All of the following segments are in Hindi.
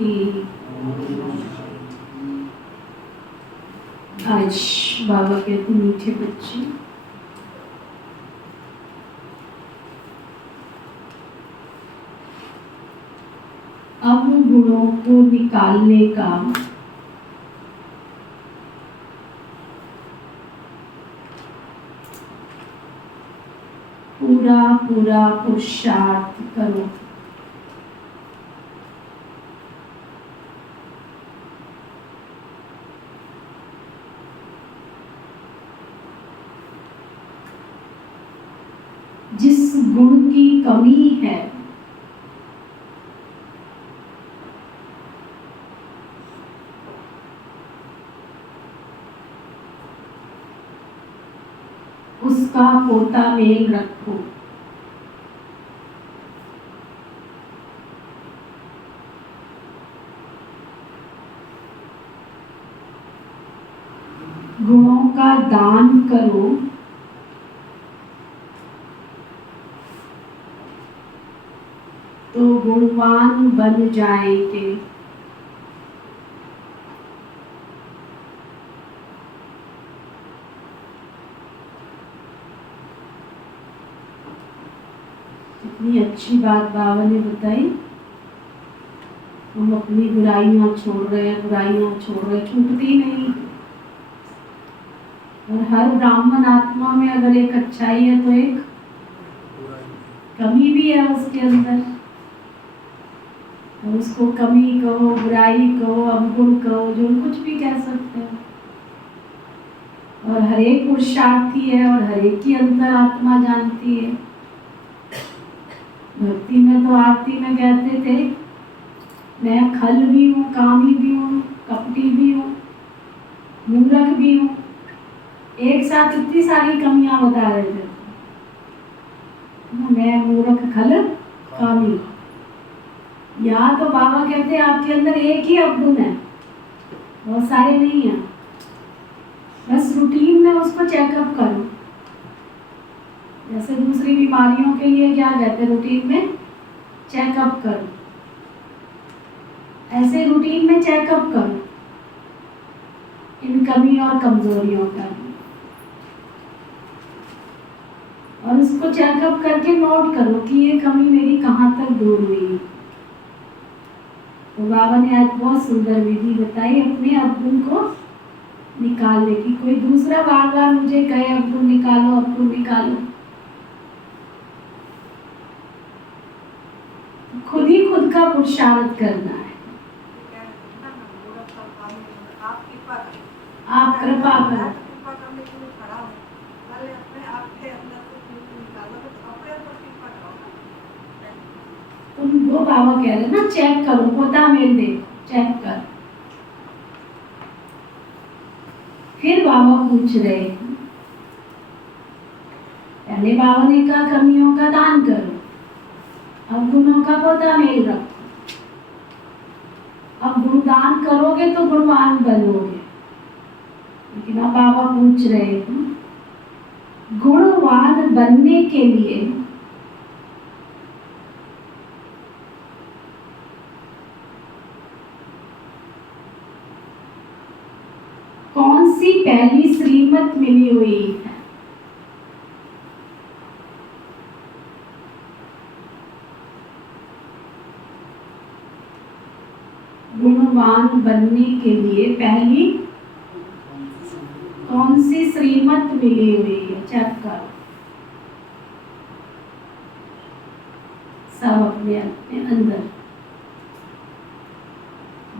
शांति। आज बाबा कहते मीठे बच्चे, अब गुणों को निकालने का पूरा पूरा पुरुषार्थ करो। जिस गुण की कमी है उसका पोता मेल रखो। गुणों का दान करो तो गुणवान बन जाएंगे। कितनी अच्छी बात बाबा ने बताई। हम अपनी बुराइयां छोड़ रहे हैं, बुराइयां छोड़ रहे, छूटती नहीं। और हर ब्राह्मण आत्मा में अगर एक अच्छाई है तो एक कमी भी है उसके अंदर। और उसको कमी कहो, बुराई कहो, अवगुण कहो, जो कुछ भी कह सकते हो। और हर एक पुरुषार्थी है और हर एक की अंतर आत्मा जानती है। भक्ति में तो आरती में कहते थे, मैं खल भी हूँ, कामी भी हूँ, कपटी भी हूँ, मूर्ख भी हूँ। एक साथ इतनी सारी कमियां बता रहे थे। मैं मूर्ख, खल, कामी। यहाँ तो बाबा कहते हैं आपके अंदर एक ही अवगुण है, बहुत सारे नहीं है। बस रूटीन में उसको चेकअप करो। जैसे दूसरी बीमारियों के लिए क्या कहते हैं, रूटीन में चेकअप करो। ऐसे रूटीन में चेकअप करो इन कमी और कमजोरियों का। और उसको चेकअप करके नोट करो कि ये कमी मेरी कहाँ तक दूर हुई है। तो बाबा ने आज बहुत सुंदर विधि बताई अपने अवगुण को निकालने की। कोई दूसरा बार बार मुझे कहे अवगुण निकालो, अवगुण निकालो, खुद ही खुद का पुरुषार्थ करना है। आप कृपा करो। वो बाबा कह रहे ना, चेक करो, पोता मेल देखो, चेक कर। फिर बाबा पूछ रहे, पहले बाबा ने कहा कमियों का दान करो, अब गुणों का पोता मेल रखो। अब गुणदान करोगे तो गुणवान बनोगे। लेकिन अब बाबा पूछ रहे, गुणवान बनने के लिए कौन सी पहली श्रीमत मिली हुई है? गुणवान बनने के लिए पहली कौन सी श्रीमत मिली हुई है? चेक करो सब अपने अपने अंदर।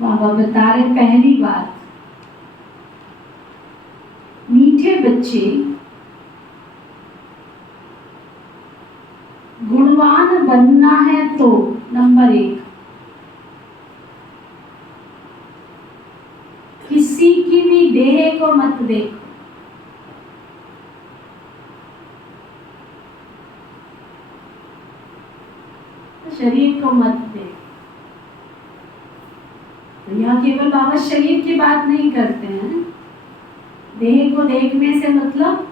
बाबा बता रहे, पहली बात, मीठे बच्चे गुणवान बनना है तो नंबर 1, किसी की भी देह को मत देखो। शरीर को मत देखो। तो यहाँ केवल बाबा शरीर की बात नहीं करते हैं। देह को देखने से मतलब,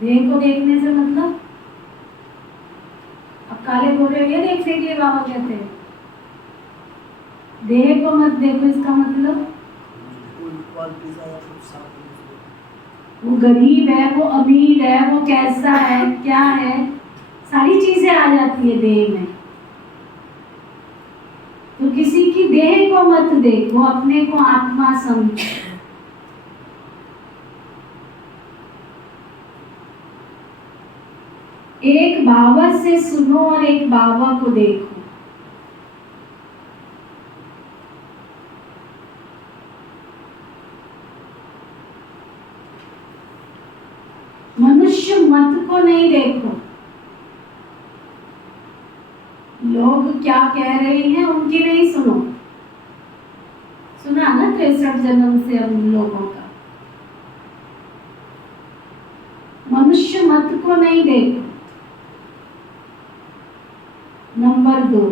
देह को देखने से मतलब अब काले गोरे ये देखने के लिए बाबा कहते हैं। देह को मत देखो, इसका मतलब वो गरीब है, वो अमीर है, वो कैसा है, क्या है, सारी चीजें आ जाती है देह में। तो किसी की देह को मत देखो, अपने को आत्मा समझो। एक बाबा से सुनो और एक बाबा को देखो। मनुष्य मत को नहीं देखो, लोग क्या कह रहे हैं उनकी नहीं सुनो। सुना ना 63 जन्म से हम लोगों का। मनुष्य मत को नहीं देखो। नंबर 2,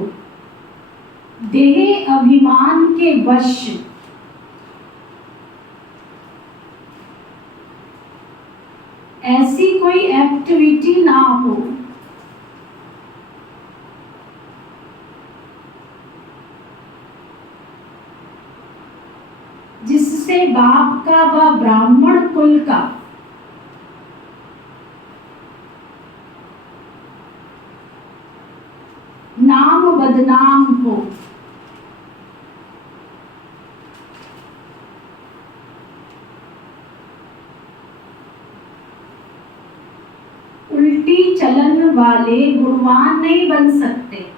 देह अभिमान के वश ऐसी कोई एक्टिविटी ना हो जिससे बाप का व ब्राह्मण कुल का नाम बदनाम हो। उल्टी चलन वाले गुणवान नहीं बन सकते।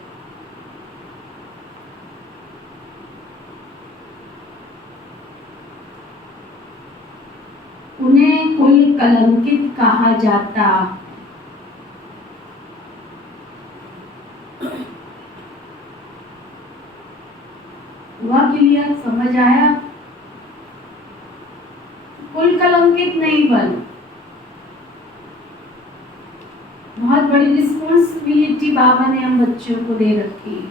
उन्हें कुल कलंकित कहा जाता। हुआ क्लियर? समझ आया? कुल कलंकित नहीं बन। बहुत बड़ी रिस्पॉन्सिबिलिटी बाबा ने हम बच्चों को दे रखी है।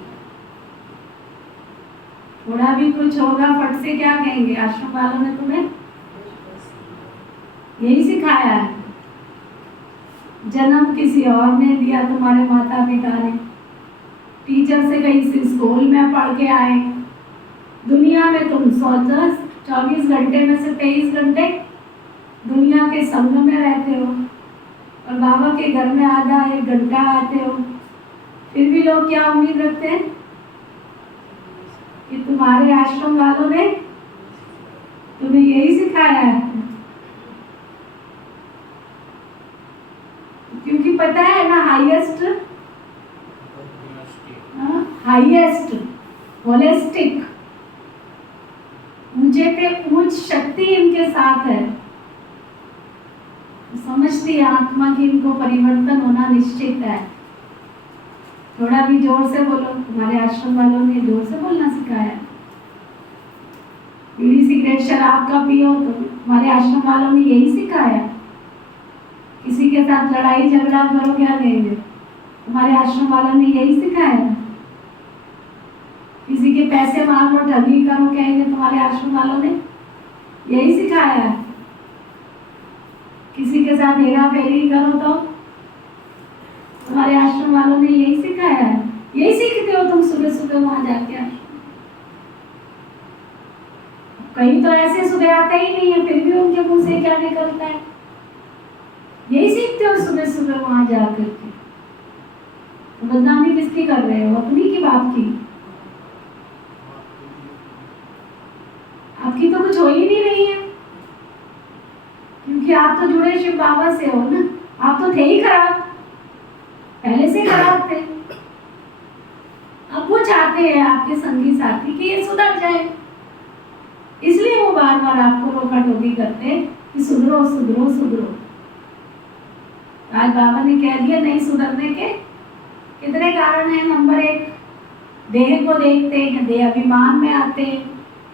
थोड़ा भी कुछ होगा फट से क्या कहेंगे, आश्रम वालों ने तुम्हें यही सिखाया है। जन्म किसी और ने दिया, तुम्हारे माता पिता ने, टीचर से कहीं से स्कूल में पढ़ के आए। दुनिया में तुम 24 घंटे में से 23 घंटे दुनिया के संग में रहते हो और बाबा के घर में आधा 1 घंटा आते हो। फिर भी लोग क्या उम्मीद रखते हैं कि तुम्हारे आश्रम वालों ने तुम्हें यही सिखाया है। क्योंकि पता है ना, हाईएस्ट होलिस्टिक ऊंचे पे ऊंच शक्ति इनके साथ है। समझती है आत्मा की इनको परिवर्तन होना निश्चित है। थोड़ा भी जोर से बोलो, तुम्हारे आश्रम वालों ने जोर से बोलना सिखाया। बीड़ी सिगरेट शराब का पियो तो तुम्हारे आश्रम वालों ने यही सिखाया। किसी के साथ लड़ाई झगड़ा करो, क्या कहेंगे, तुम्हारे आश्रम वालों ने यही सिखाया। किसी के पैसे मांगो, ठगी करो, कहेंगे तुम्हारे आश्रम वालों ने यही सिखाया। किसी के साथ हेरा फेरी करो तो तुम्हारे आश्रम वालों ने यही सिखाया है। यही सीखते हो तुम सुबह सुबह वहां जाके। कहीं तो ऐसे सुबह आते ही नहीं है, फिर भी उनके मुंह से क्या निकलता है, यही सीखते हो सुबह सुबह वहां जाकर के। तो बदनामी किसकी कर रहे हो, अपनी की बाप की? आपकी तो कुछ हो ही नहीं रही है, क्योंकि आप तो जुड़े शिव बाबा से हो ना। आप तो थे ही खराब, पहले से खराब थे। अब वो चाहते हैं आपके संगी साथी कि ये सुधर जाए, इसलिए वो बार बार आपको रोका टोकी करते हैं कि सुधरो सुधरो सुधरो। आज बाबा ने कह दिया नहीं सुधरने के कितने कारण हैं। नंबर 1, देह को देखते हैं, देह अभिमान में आते,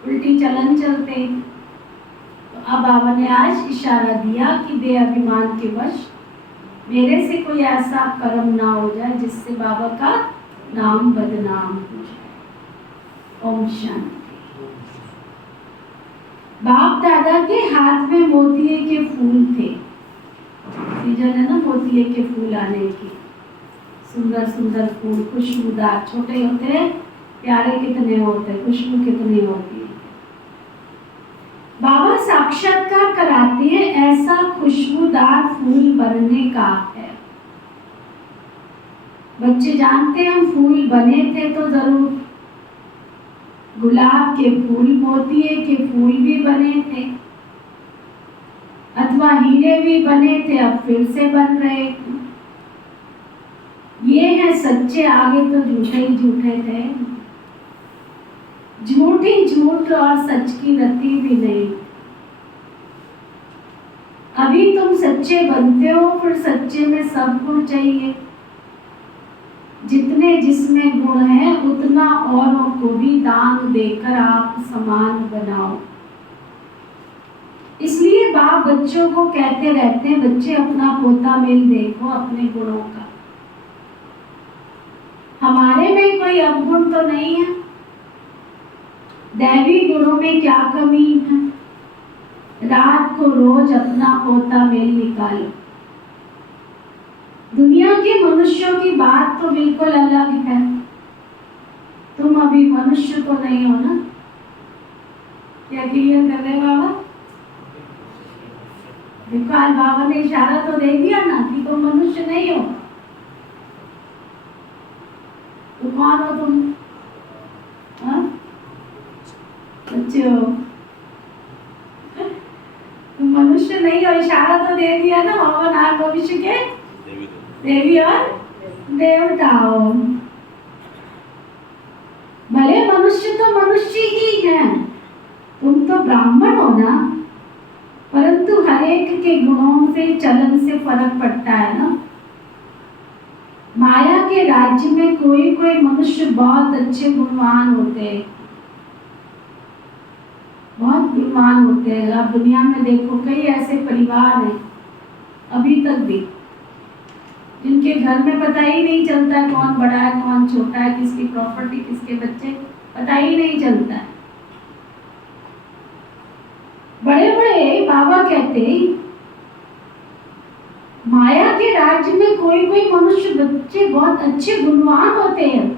उल्टी चलन चलते। तो अब बाबा ने आज इशारा दिया कि देह अभिमान के वश मेरे से कोई ऐसा कर्म ना हो जाए जिससे बाबा का नाम बदनाम हो जाए। ओम शांति। बाप दादा के हाथ में मोतिये के फूल थे। सीजन है ना मोतिये के फूल आने की। सुंदर सुंदर फूल, खुशबूदार, छोटे होते हैं प्यारे कितने होते, खुशबू कितनी होती है। बाबा साक्षात्कार कराते हैं, ऐसा खुशबूदार फूल बनने का है। बच्चे जानते हैं हम फूल बने थे तो जरूर गुलाब के फूल, मोतिये के फूल भी बने थे, अथवा हीरे भी बने थे, अब फिर से बन रहे हैं। ये है सच्चे, आगे तो झूठे ही झूठे थे। झूठ ही झूठ और सच की रति भी नहीं। अभी तुम सच्चे बनते हो, फिर सच्चे में सब गुण चाहिए। जितने जिसमें गुण है उतना औरों को भी दान देकर आप समान बनाओ। इसलिए बाप बच्चों को कहते रहते हैं, बच्चे अपना पोता मेल देखो अपने गुणों का। हमारे में कोई अवगुण तो नहीं है। दैवी गुणों में क्या कमी है? रात को रोज अपना पोता मेल निकालो। दुनिया के मनुष्यों की बात तो बिल्कुल अलग है। तुम अभी मनुष्य तो नहीं हो ना? क्या क्लियर कर रहे बाबा? देखो आज बाबा ने इशारा तो दे दिया ना कि तुम मनुष्य नहीं हो। तो कौन हो तुम? बच्चे हो, तुम मनुष्य नहीं हो। इशारा तो दे दिया ना बाबा, नाग भविष्य के देवी और देवता हो। भले मनुष्य तो मनुष्य ही है, तुम तो ब्राह्मण हो ना, परंतु हर एक के गुणों से चलन से फर्क पड़ता है ना। माया के राज्य में कोई कोई मनुष्य बहुत अच्छे गुणवान होते हैं, बहुत गुणवान होते हैं। आप दुनिया में देखो कई ऐसे परिवार हैं अभी तक भी, जिनके घर में पता ही नहीं चलता कौन बड़ा है कौन छोटा है, किसकी प्रॉपर्टी किसके बच्चे, पता ही नहीं चलता है। बड़े बड़े बाबा कहते हैं माया के राज्य में कोई कोई मनुष्य बच्चे बहुत अच्छे गुणवान होते हैं,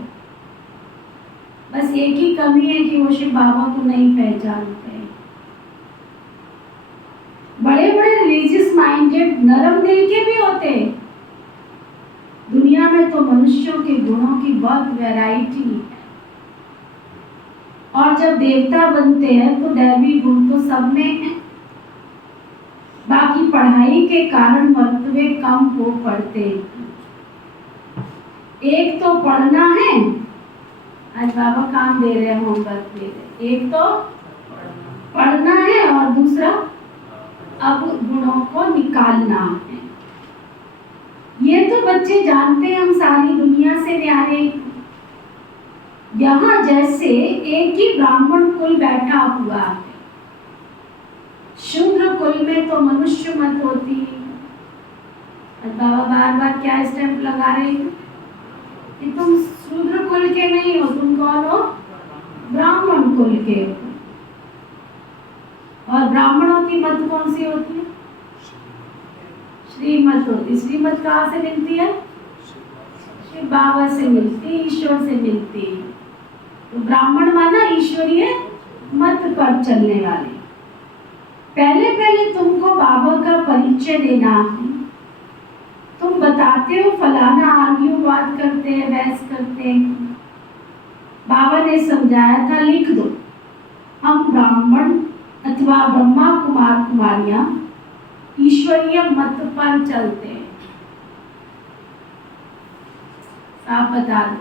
बस एक ही कमी है कि वो शिव बाबा को नहीं पहचानते। बड़े बड़े रिलीजियस माइंडेड नरम दिल के भी होते हैं। दुनिया में तो मनुष्यों के गुणों की बहुत वैरायटी है, और जब देवता बनते हैं तो दैवी गुण तो सब में है। बाकी पढ़ाई के कारण मर्तबे कम हो पड़ते हैं। एक तो पढ़ना है, आज बाबा काम दे रहे हैं, होमवर्क दे रहे। एक तो पढ़ना है और दूसरा अब गुणों को निकालना है। ये तो बच्चे जानते हैं, हम सारी दुनिया से न्यारे। यहाँ जैसे एक ही ब्राह्मण कुल बैठा हुआ है, शूद्र कुल में तो मनुष्य मत होती है। बाबा बार बार क्या स्टैंप लगा रहे हैं कि तुम शूद्र कुल के नहीं हो, तुम कौन हो? ब्राह्मण कुल के हो। और ब्राह्मणों की मत कौन सी होती है? श्रीमत होती। श्रीमत कहाँ से मिलती है? शिव बाबा से मिलती, ईश्वर से मिलती है। तो ब्राह्मण माना ईश्वरीय मत पर चलने वाले। पहले पहले तुमको बाबा का परिचय देना है। तुम बताते हो फलाना आर्ग्यू बात करते हैं, बहस करते हैं। बाबा ने समझाया था लिख दो, हम ब्राह्मण अथवा ब्रह्मा कुमार कुमारियां ईश्वरीय मत पर चलते हैं। आप बता दो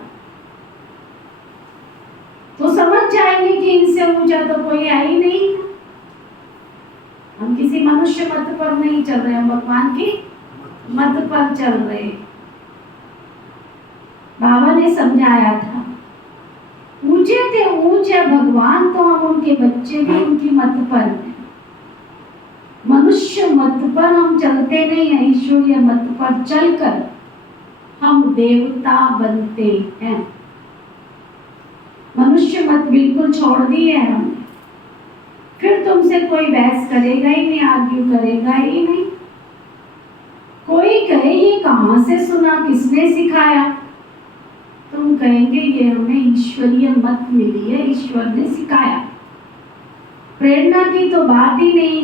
तो समझ जाएंगे कि इनसे ऊंचा तो कोई है ही नहीं। हम किसी मनुष्य मत पर नहीं चल रहे, हम भगवान की मत पर चल रहे। बाबा ने समझाया था ऊंचे थे ऊंचे भगवान, तो हम उनके बच्चे भी उनकी मत पर हैं। मनुष्य मत पर हम चलते नहीं हैं, ईश्वरीय मत पर चलकर हम देवता बनते हैं। मनुष्य मत बिल्कुल छोड़ दी है हमने। फिर तुमसे कोई बहस करेगा ही नहीं, आर्ग्यू करेगा ही नहीं। कोई कहे ये कहां से सुना, किसने सिखाया, तुम कहेंगे ये हमें ईश्वर ईश्वरीय मत मिली है, ईश्वर ने सिखाया। प्रेरणा की तो बात ही नहीं।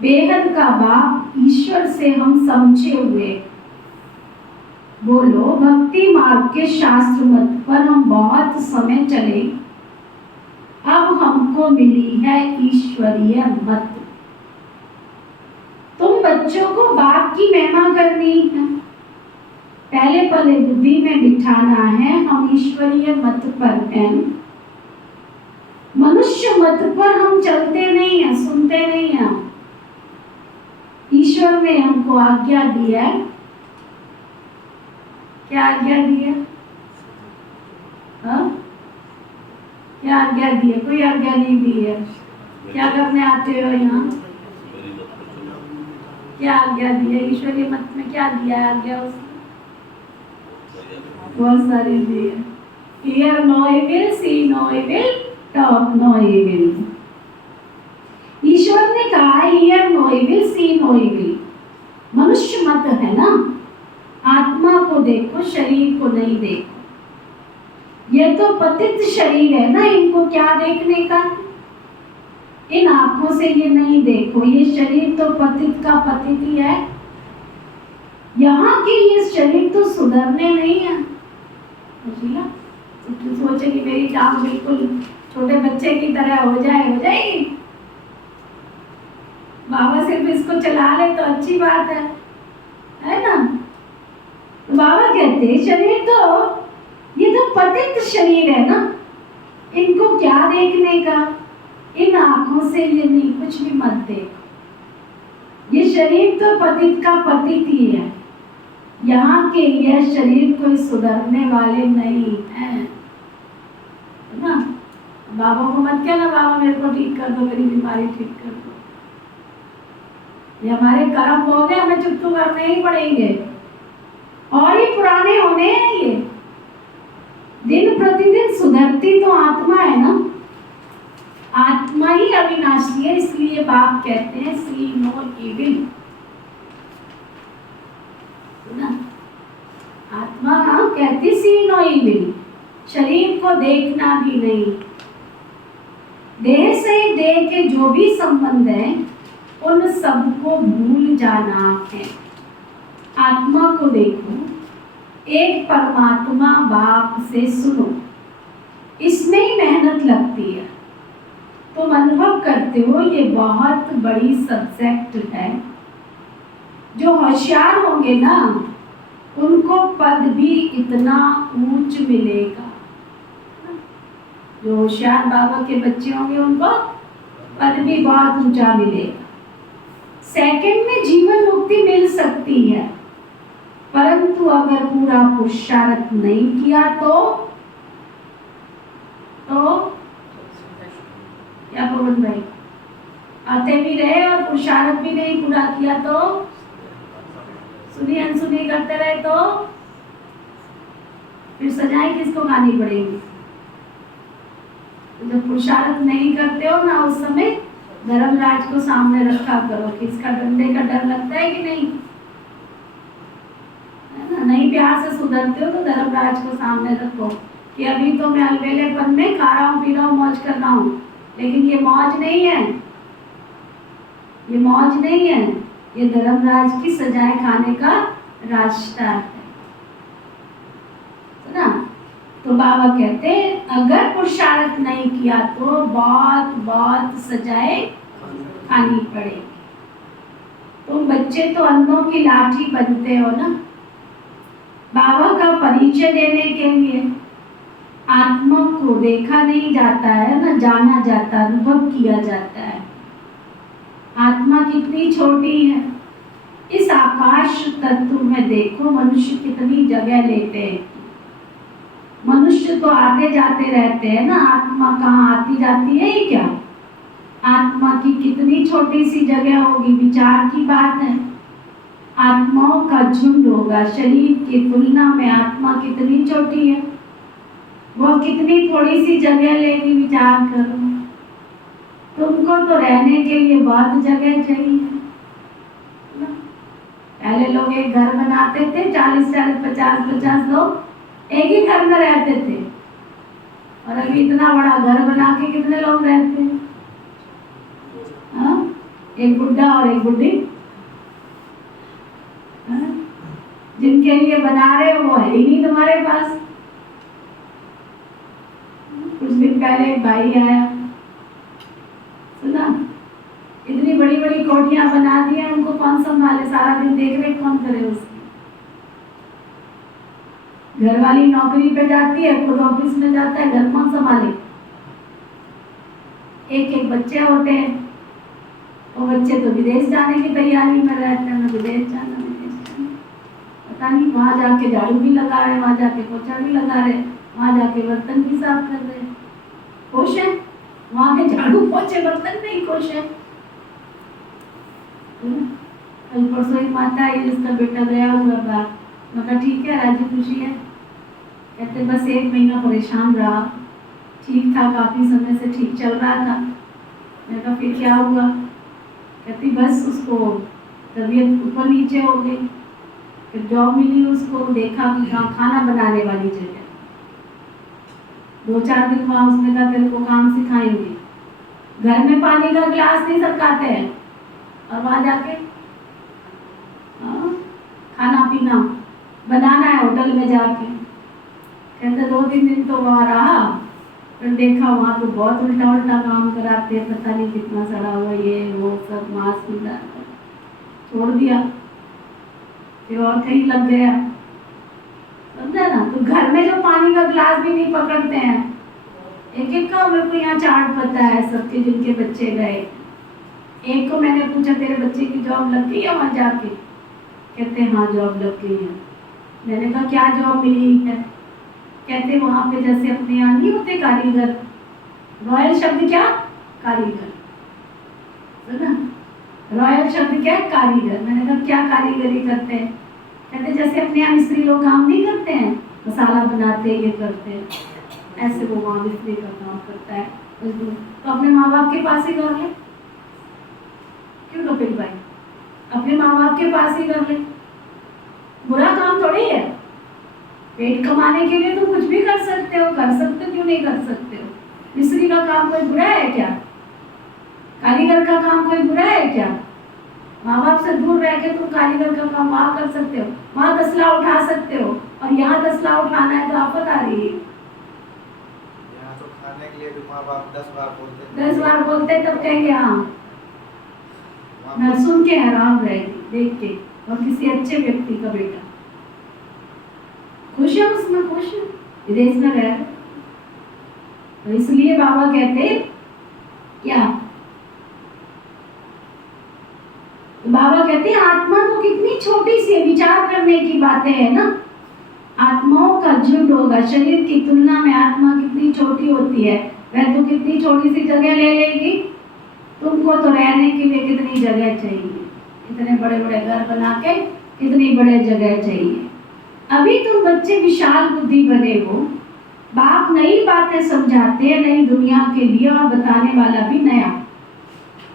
बेहद का बाप ईश्वर से हम समझे हुए। बोलो, भक्ति मार्ग के शास्त्र मत पर हम बहुत समय चले, अब हमको मिली है ईश्वरीय मत। तुम बच्चों को बाप की महिमा करनी है, पहले पहले बुद्धि में बिठाना है हम ईश्वरीय मत पर हैं। मनुष्य मत पर हम चलते नहीं हैं, सुनते नहीं हैं। ईश्वर ने हमको आज्ञा दी है। क्या आज्ञा दी है? क्या आज्ञा दी है? कोई आज्ञा नहीं दी है। क्या करने आते हो यहाँ? क्या आज्ञा दी है? ईश्वरीय मत में क्या दिया है आज्ञा? उसने बहुत सारी दी है। Hear no evil, see no evil, talk no evil. ईश्वर ने कहा hear no evil, see no evil. मनुष्य मत है ना, आत्मा को देखो, शरीर को नहीं देखो। ये तो पतित शरीर है ना, इनको क्या देखने का? इन आंखों से ये नहीं देखो। ये शरीर तो पतित का पतित ही है। यहाँ के ये शरीर तो सुधरने नहीं है। तो सोचे कि मेरी टांग बिल्कुल छोटे बच्चे की तरह हो जाएगी। बाबा सिर्फ इसको चला ले तो अच्छी बात है ना? तो बाबा कहते शरीर तो, ये तो पतित शरीर है ना, इनको क्या देखने का? इन आंखों से ये नहीं, कुछ भी मत देखो। ये शरीर तो पतित का पतित ही है। यहाँ के यह शरीर कोई सुधरने वाले नहीं है ना? बाबा को मत कहना बाबा मेरे को ठीक कर दो, मेरी बीमारी ठीक कर दो। ये हमारे कर्म हो गए, हमें चुप करने ही पड़ेंगे और ये पुराने होने हैं। ये दिन प्रतिदिन सुधरती तो आत्मा है ना, आत्मा ही अविनाशी है। इसलिए बाप कहते हैं सी नो इविल ना, आत्मा कहती सी नो इविल, शरीर को देखना भी नहीं। देह से देह के जो भी संबंध है उन सबको भूल जाना है। आत्मा को देखो, एक परमात्मा बाप से सुनो, इसमें ही मेहनत लगती है। तुम अनुभव करते हो ये बहुत बड़ी सब्जेक्ट है। जो होशियार होंगे ना उनको पद भी इतना ऊंच मिलेगा। जो होशियार बाबा के बच्चे होंगे उनको पद भी बहुत ऊंचा मिलेगा। सेकंड में जीवन मुक्ति मिल सकती है, परंतु अगर पूरा पुरुषार्थ नहीं किया तो क्या पवन भाई, आते भी रहे और पुरुषार्थ भी नहीं पूरा किया तो, सुनी अनसुनी करते रहे तो फिर सजाएं किसको खानी पड़ेगी? तो जब पुरुषार्थ नहीं करते हो ना, उस समय धर्मराज को सामने रखा करो कि इसका डंडे का डर लगता है कि नहीं, है ना? नहीं प्यार से सुधरते हो तो धर्मराज को सामने रखो कि अभी तो मैं अलबेलेपन में खा रहा हूँ, पी रहा हूँ, मौज कर रहा हूँ, लेकिन ये मौज नहीं है, ये मौज नहीं है, ये धर्मराज की सजाएं खाने का रास्ता है ना? तो बाबा कहते हैं अगर पुरुषार्थ नहीं किया तो बहुत बहुत सजाएं खानी पड़ेगी। तुम बच्चे तो अंधों की लाठी बनते हो ना। बाबा का परिचय देने के लिए आत्मा को देखा नहीं जाता है ना, जाना जाता, अनुभव किया जाता है। आत्मा कितनी छोटी है। इस आकाश तत्व में देखो मनुष्य कितनी जगह लेते हैं। मनुष्य तो आते जाते रहते हैं ना, आत्मा कहाँ आती जाती है ये क्या? आत्मा की कितनी छोटी सी जगह होगी, विचार की बात है। आत्माओं का झुंड होगा, शरीर की तुलना में आत्मा कितनी छोटी है, वो कितनी थोड़ी सी जगह लेगी, विचार करो। तुमको तो रहने के लिए बहुत जगह चाहिए। पहले लोग एक घर बनाते थे, 40-40, 50-50 लोग एक ही घर में रहते थे। और अभी इतना बड़ा घर बना के कितने लोग रहते हैं? हाँ? एक बुढ़ा और एक बुढ़ी। हाँ? जिनके लिए बना रहे हो वो है ही नहीं तुम्हारे पास। कुछ दिन पहले एक भाई आया, सुना, इतनी बड़ी बड़ी कोठियां बना दी हैं, उनको कौन संभाले? सारा दिन देख रेख कौन करे उसकी? घरवाली नौकरी पे जाती है, खुद ऑफिस में जाता है, घर कौन संभाले? एक एक बच्चे होते हैं, वो बच्चे तो विदेश जाने की तैयारी में रहते हैं, विदेश जाना, पता नहीं, वहां जाके झाड़ू भी लगा रहे, वहां जाके पोछा भी लगा रहे, वहां जाके बर्तन भी साफ कर रहे, खुश है? वहां के झाड़ू पोछे बर्तन नहीं खुश है। कल परसों एक माता आई जिसका बेटा गया हुआ बाहर, मैं कहा ठीक है, राजी खुशी है? कहते बस 1 महीना परेशान रहा, ठीक था, काफी समय से ठीक चल रहा था। मैं कहा फिर क्या हुआ? कहती बस उसको तबीयत ऊपर नीचे हो गई, फिर जॉब मिली उसको, देखा कि हाँ खाना बनाने वाली जगह, 2-4 दिन वहाँ उसने कहा तेरे को काम सिखाएंगे, घर में पानी का गिलास नहीं सरकाते हैं और वहाँ जाके खाना पीना बनाना है होटल में जाके। कहते 2-3 दिन तो वहाँ रहा, फिर देखा वहाँ तो बहुत उल्टा उल्टा काम कराते हैं, पता नहीं कितना सड़ा हुआ ये वो सब, मांस मिला, छोड़ दिया, फिर और कहीं लग गया, समझा ना? तो घर में जो पानी का गिलास भी नहीं पकड़ते हैं, एक एक का मेरे को यहाँ चार्ट पता है सबके, जिनके बच्चे गए। एक को मैंने पूछा तेरे बच्चे की जॉब लग गई है वहाँ जाके? कहते हाँ जॉब लग गई है। मैंने कहा क्या जॉब मिली है? कहते वहाँ पे जैसे अपने यहाँ नहीं होते कारीगर, रॉयल शब्द क्या? कारीगर, सुना? रॉयल शब्द क्या? कारीगर। मैंने कहा क्या कारीगरी करते हैं? कहते जैसे अपने यहाँ मिस्त्री लोग काम नहीं करते हैं, मसाला बनाते ये करते हैं, ऐसे वो वहाँ मिस्त्री का काम करता है। तो अपने माँ बाप के पास ही कर ले, क्यों कपिल भाई? अपने माँ बाप के पास ही कर ले, बुरा काम थोड़ी है। पेट कमाने के लिए तुम कुछ भी कर सकते हो, क्यों नहीं कर सकते हो? मिस्त्री का काम कोई बुरा है क्या? कारीगर का काम कोई बुरा है क्या? माँ बाप से दूर रह के तुम कारीगर का काम वहाँ कर सकते हो, वहाँ तसला उठा सकते हो, और यहाँ तसला उठाना है तो आफत आ रही है। यहाँ तो खाने के लिए भी माँ बाप 10 बार बोलते तब कहेंगे हाँ। मैं सुन के हैरान रह गई देख के, और किसी अच्छे व्यक्ति का बेटा खुश है, उसमें खुश है, विदेश में रह, तो इसलिए बाबा कहते क्या? बाबा कहते हैं आत्मा तो कितनी छोटी सी, विचार करने की बातें है ना। आत्माओं का झुंड होगा, शरीर की तुलना में आत्मा कितनी छोटी होती है, वह तो कितनी छोटी सी जगह ले लेगी। तुमको तो रहने के लिए कितनी जगह चाहिए, कितने बड़े बड़े घर बना के कितनी बड़े जगह चाहिए। अभी तुम बच्चे विशाल बुद्धि बने हो, बाप नई बातें समझाते हैं नई दुनिया के लिए, और बताने वाला भी नया।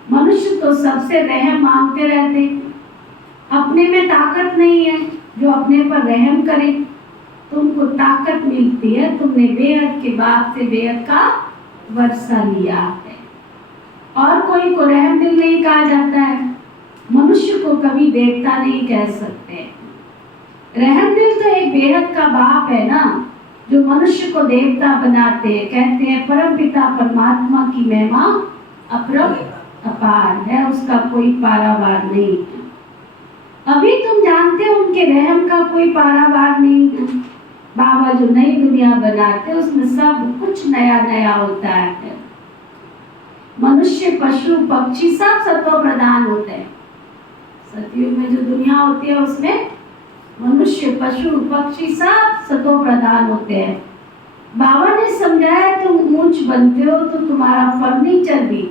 मनुष्य तो सबसे रहम मांगते रहते, अपने में ताकत नहीं है जो अपने पर रहम करे। तुमको ताकत मिलती है, तुमने बेहद के बाप से बेहद का वर्षा लिया है। और कोई को रहम दिल नहीं कहा जाता है, मनुष्य को कभी देवता नहीं कह सकते। रहम दिल तो एक बेहद का बाप है ना, जो मनुष्य को देवता बनाते हैं। कहते हैं परम पिता परमात्मा की महिमा अपरम अपार है, उसका कोई पारावार नहीं है। अभी तुम जानते हो उनके रहम का कोई पारावार नहीं है। बाबा जो नई दुनिया बनाते उसमें सब कुछ नया नया होता है। मनुष्य पशु पक्षी सब सत्व प्रधान होते हैं। सतयुग में जो दुनिया होती है उसमें मनुष्य पशु पक्षी सब सत्व प्रधान होते हैं। बाबा ने समझाया तुम ऊंच बनते हो तो तुम्हारा फर्नीचर भी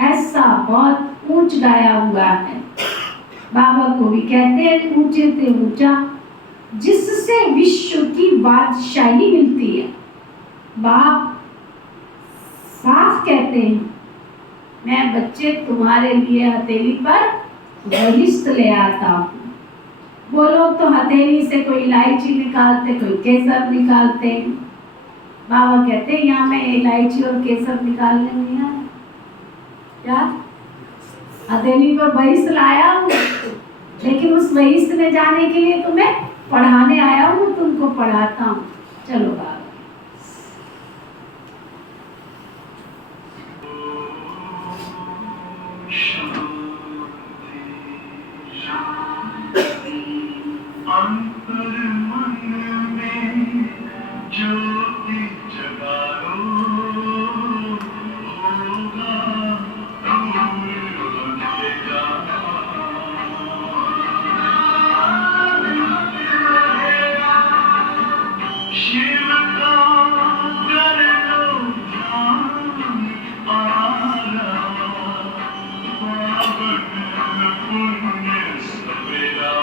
ऐसा बहुत ऊंच गाया हुआ है। बाबा को भी कहते हैं ऊंचे से ऊंचा, जिससे विश्व की बादशाही मिलती है। बाप साफ कहते हैं मैं बच्चे तुम्हारे लिए हथेली पर बहिष्ठ ले आता हूँ। वो लोग तो हथेली से कोई इलायची निकालते, कोई केसर निकालते। बाबा कहते हैं यहाँ मैं इलायची और केसर निकालने नहीं आया। क्या हथेली पर बहिष्ठ लाया हूँ, लेकिन उस बहिष्ठ में जाने के लिए तुम्हें पढ़ाने आया हूँ, तुमको पढ़ाता हूँ। चलो बाबा। अंतर मन में ज्योति जगा लो, होगा दूर अंधेरा। शिव का कर लो ध्यान, आरा पावन पुण्य सवेरा।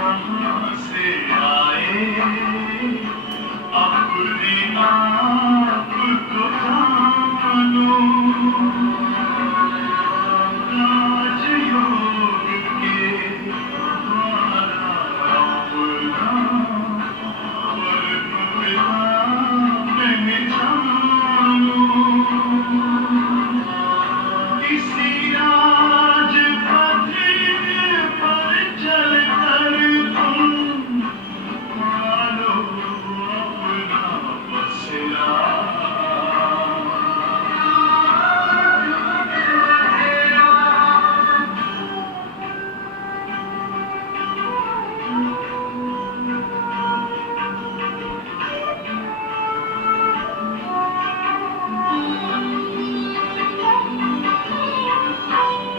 कहाँ से आए अपने आप को जानो, राजयोग के द्वारा अपना वर्ग में जानो। इसी राज पथ पर चलकर तुम पालो अपना बसेरा।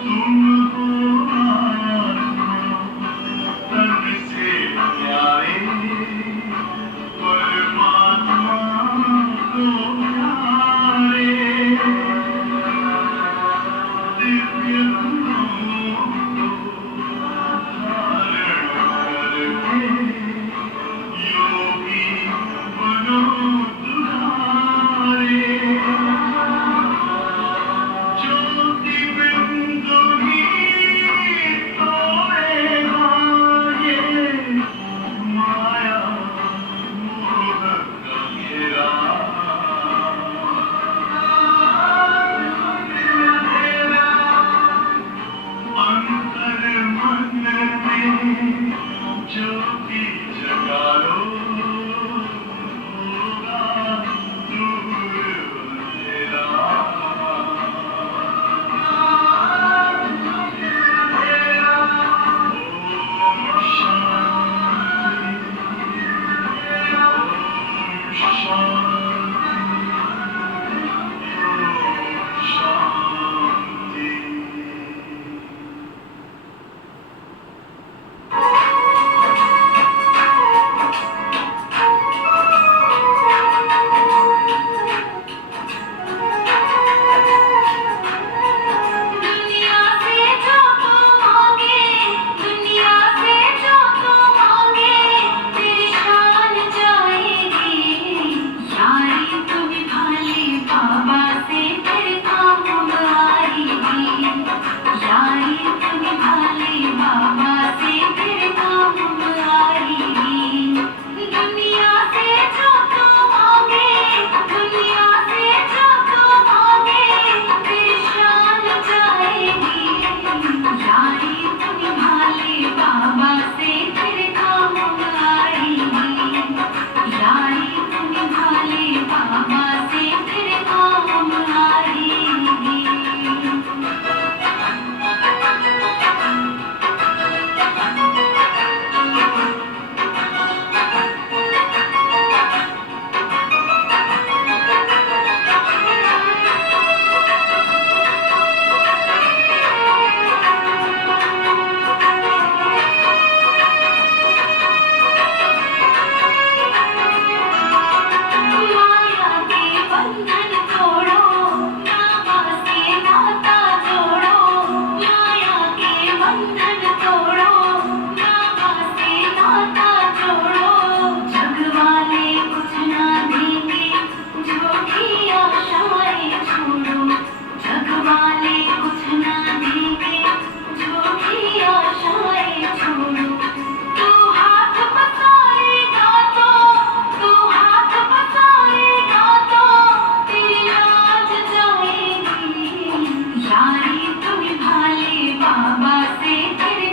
तुमको तन से प्यारे परमात्मा को प्यारे, दिव्य गुणों को धारण करके योगी बनो दुलारे। ज्योति बिंदु ही तोड़ेगा ये माया मोह का घेरा। अंतर मन में ज्योति जगा लो, होगा दूर अंधेरा। शांति। बंधन तोड़ो, बाबा से नाता जोड़ो, जग वाले कुछ ना देंगे, झूठी आशाएं छोड़ो, जग वाले कुछ ना देंगे, झूठी आशाएं छोड़ो। तू हाथ पसारेगा तो, तू हाथ पसारेगा तो तेरी लाज जाएगी, यारी तू निभा ले बाबा से तेरे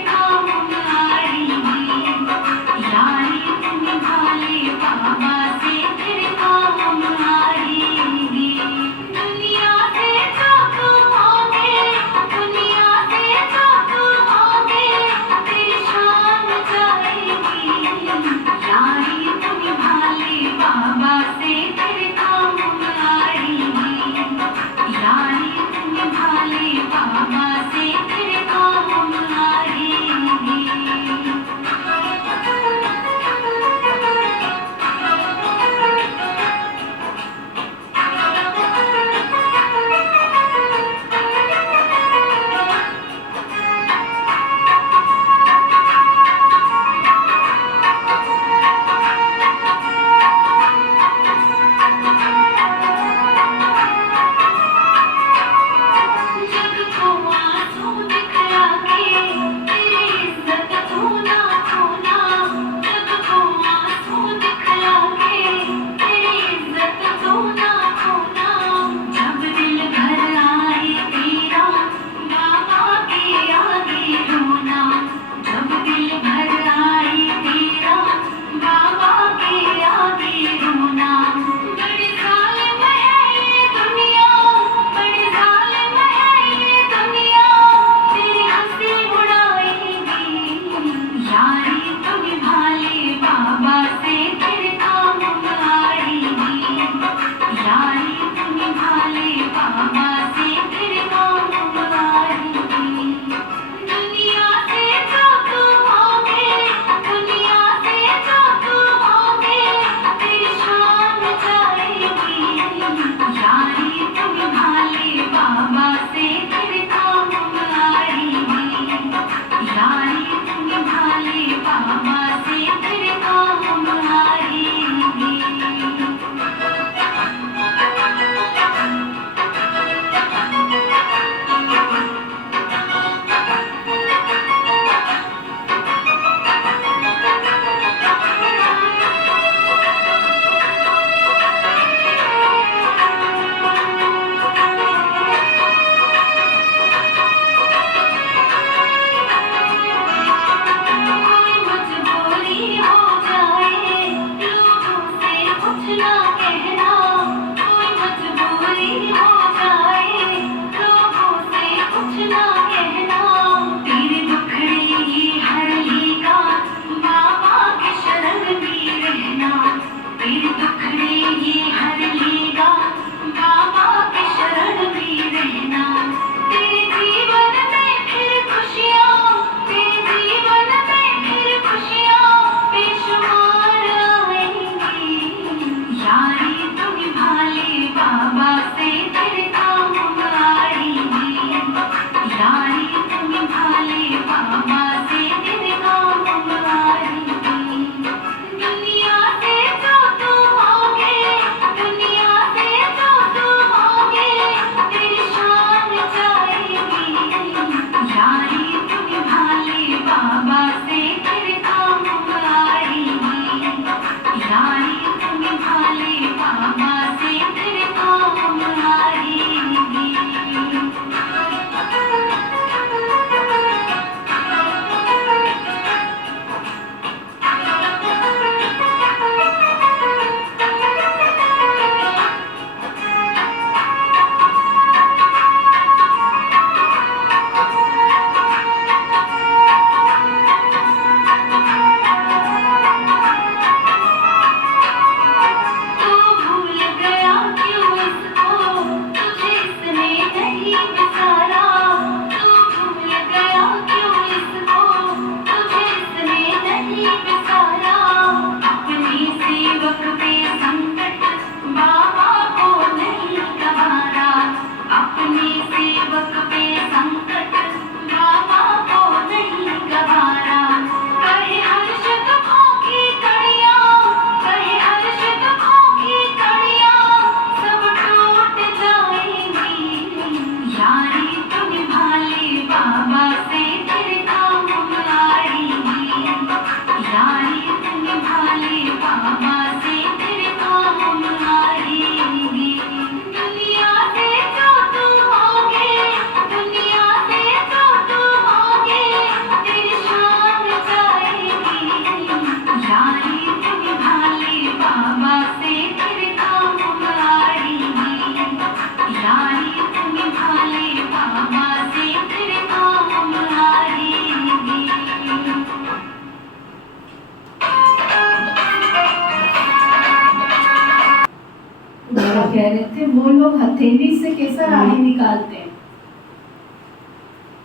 निकालते हैं।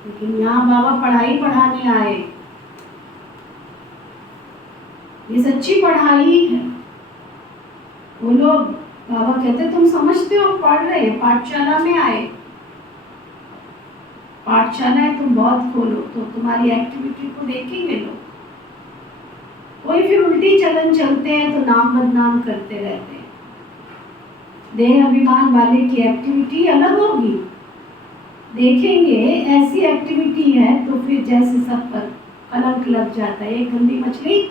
लेकिन यहाँ बाबा पढ़ाई पढ़ाने आए, ये सच्ची पढ़ाई है। वो लोग, बाबा कहते तुम समझते हो पढ़ रहे, पाठशाला में आए, पाठशालाएं तुम बहुत खोलो तो तुम्हारी एक्टिविटी को देखेंगे लोग। कोई फिर उल्टी चलन चलते हैं तो नाम बदनाम करते रहते हैं। देह अभिमान वाले की एक्टिविटी अलग होगी, देखेंगे ऐसी एक्टिविटी है तो फिर जैसे सब पर कलंक लग जाता है। एक गंदी मछली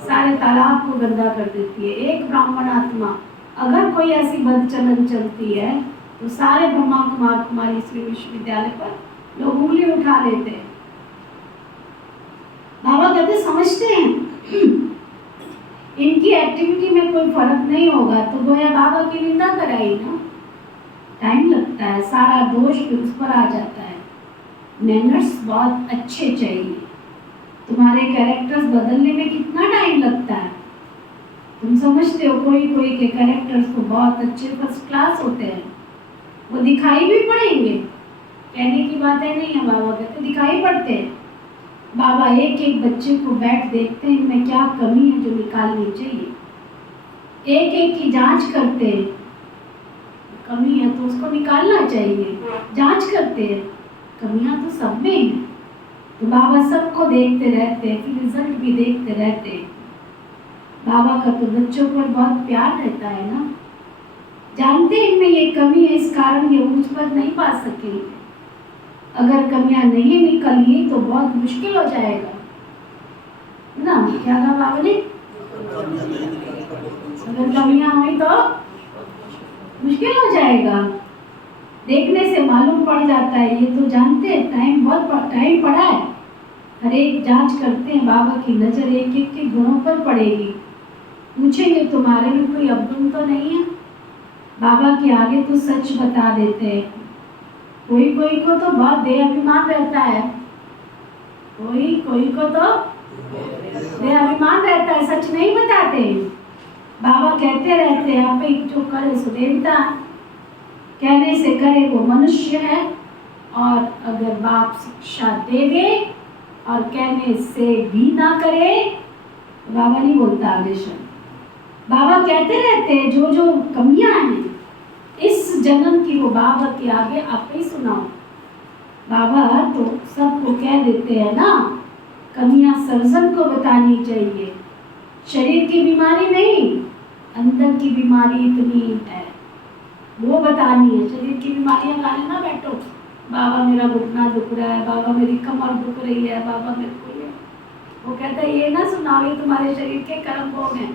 सारे तालाब को गंदा कर देती है। एक ब्राह्मण आत्मा अगर कोई ऐसी बद चलन चलती है तो सारे ब्रह्मा कुमार कुमारी श्री विश्वविद्यालय पर लोग उंगली उठा लेते हैं। बाबा कहते समझते हैं इनकी एक्टिविटी में कोई फर्क नहीं होगा तो गोया बाबा की निंदा कराई ना। टाइम लगता है, सारा दोष भी उस पर आ जाता है। मैनर्स बहुत अच्छे चाहिए। तुम्हारे कैरेक्टर्स बदलने में कितना टाइम लगता है? तुम समझते हो कोई कोई के कैरेक्टर्स तो बहुत अच्छे फर्स्ट क्लास होते हैं, वो दिखाई भी पड़ेंगे। कहने की बातें नहीं है, बाबा कहते दिखाई पड़ते हैं। बाबा एक एक बच्चे को बैठ देखते हैं इनमें क्या कमी है जो निकालनी चाहिए, एक एक की जांच करते हैं। कमी है तो उसको निकालना चाहिए, जांच करते हैं। कमियां तो सब में हैं तो बाबा सबको देखते रहते हैं, फिर रिजल्ट भी देखते रहते हैं। बाबा का तो बच्चों पर बहुत प्यार रहता है ना, जानते हैं इनमें ये कमी है, इस कारण ये ऊंच पद नहीं पा सकेंगे। अगर कमियां नहीं निकली तो बहुत मुश्किल हो जाएगा ना। क्या कहा बाबा ने? अगर कमियां हुई तो मुश्किल हो जाएगा। देखने से मालूम पड़ जाता है, ये तो जानते हैं टाइम बहुत टाइम पड़ा है। हर एक जांच करते हैं, बाबा की नजर एक एक के गुणों पर पड़ेगी। पूछेंगे तुम्हारे में कोई अवगुण तो नहीं है? बाबा के आगे तो सच बता देते हैं। कोई कोई को तो बहुत देह अभिमान रहता है, कोई कोई को तो देह अभिमान रहता है, सच नहीं बताते। बाबा कहते रहते हैं आप जो करे सो देवता, कहने से करे वो मनुष्य है, और अगर बाप शिक्षा देवे और कहने से भी ना करे तो बाबा नहीं बोलता आगे शब्द। बाबा कहते रहते हैं जो जो कमियां हैं इस जन्म की वो बाबा के आगे आप ही सुनाओ। बाबा तो सबको कह देते हैं ना, कमियां सर्जन को बतानी चाहिए। शरीर की बीमारी नहीं, अंदर की बीमारी इतनी है वो बतानी है। शरीर की बीमारियां गाने ना बैठो, बाबा मेरा घुटना दुख रहा है, बाबा मेरी कमर दुख रही है, बाबा मेरे को ये। वो कहता है ये ना सुनाओ, ये तुम्हारे शरीर के कर्म भोग हैं,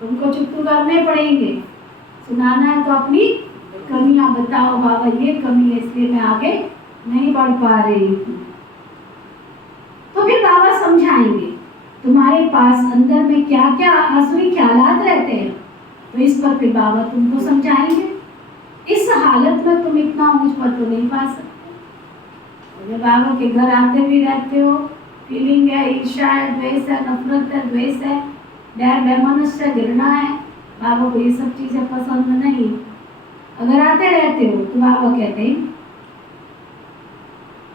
तुमको चुप करने पड़ेंगे। सुनाना है तो अपनी कमियां बताओ, बाबा ये कमी है इसलिए मैं आगे नहीं बढ़ पा रही हूँ। तो फिर बाबा समझाएंगे तुम्हारे पास अंदर में क्या क्या आसुरी ख्यालात रहते हैं, तो इस पर फिर बाबा तुमको समझाएंगे। इस हालत में तुम इतना ऊंच पद तो नहीं पा सकते। जब बाबा के घर आते भी रहते हो, फीलिंग है, ईर्ष्या है, द्वेष है, नफरत है, द्वेष है, डर वैमनस्य है, घृणा है, बाबा को ये सब चीजें पसंद नहीं। अगर आते रहते हो तो बाबा कहते हैं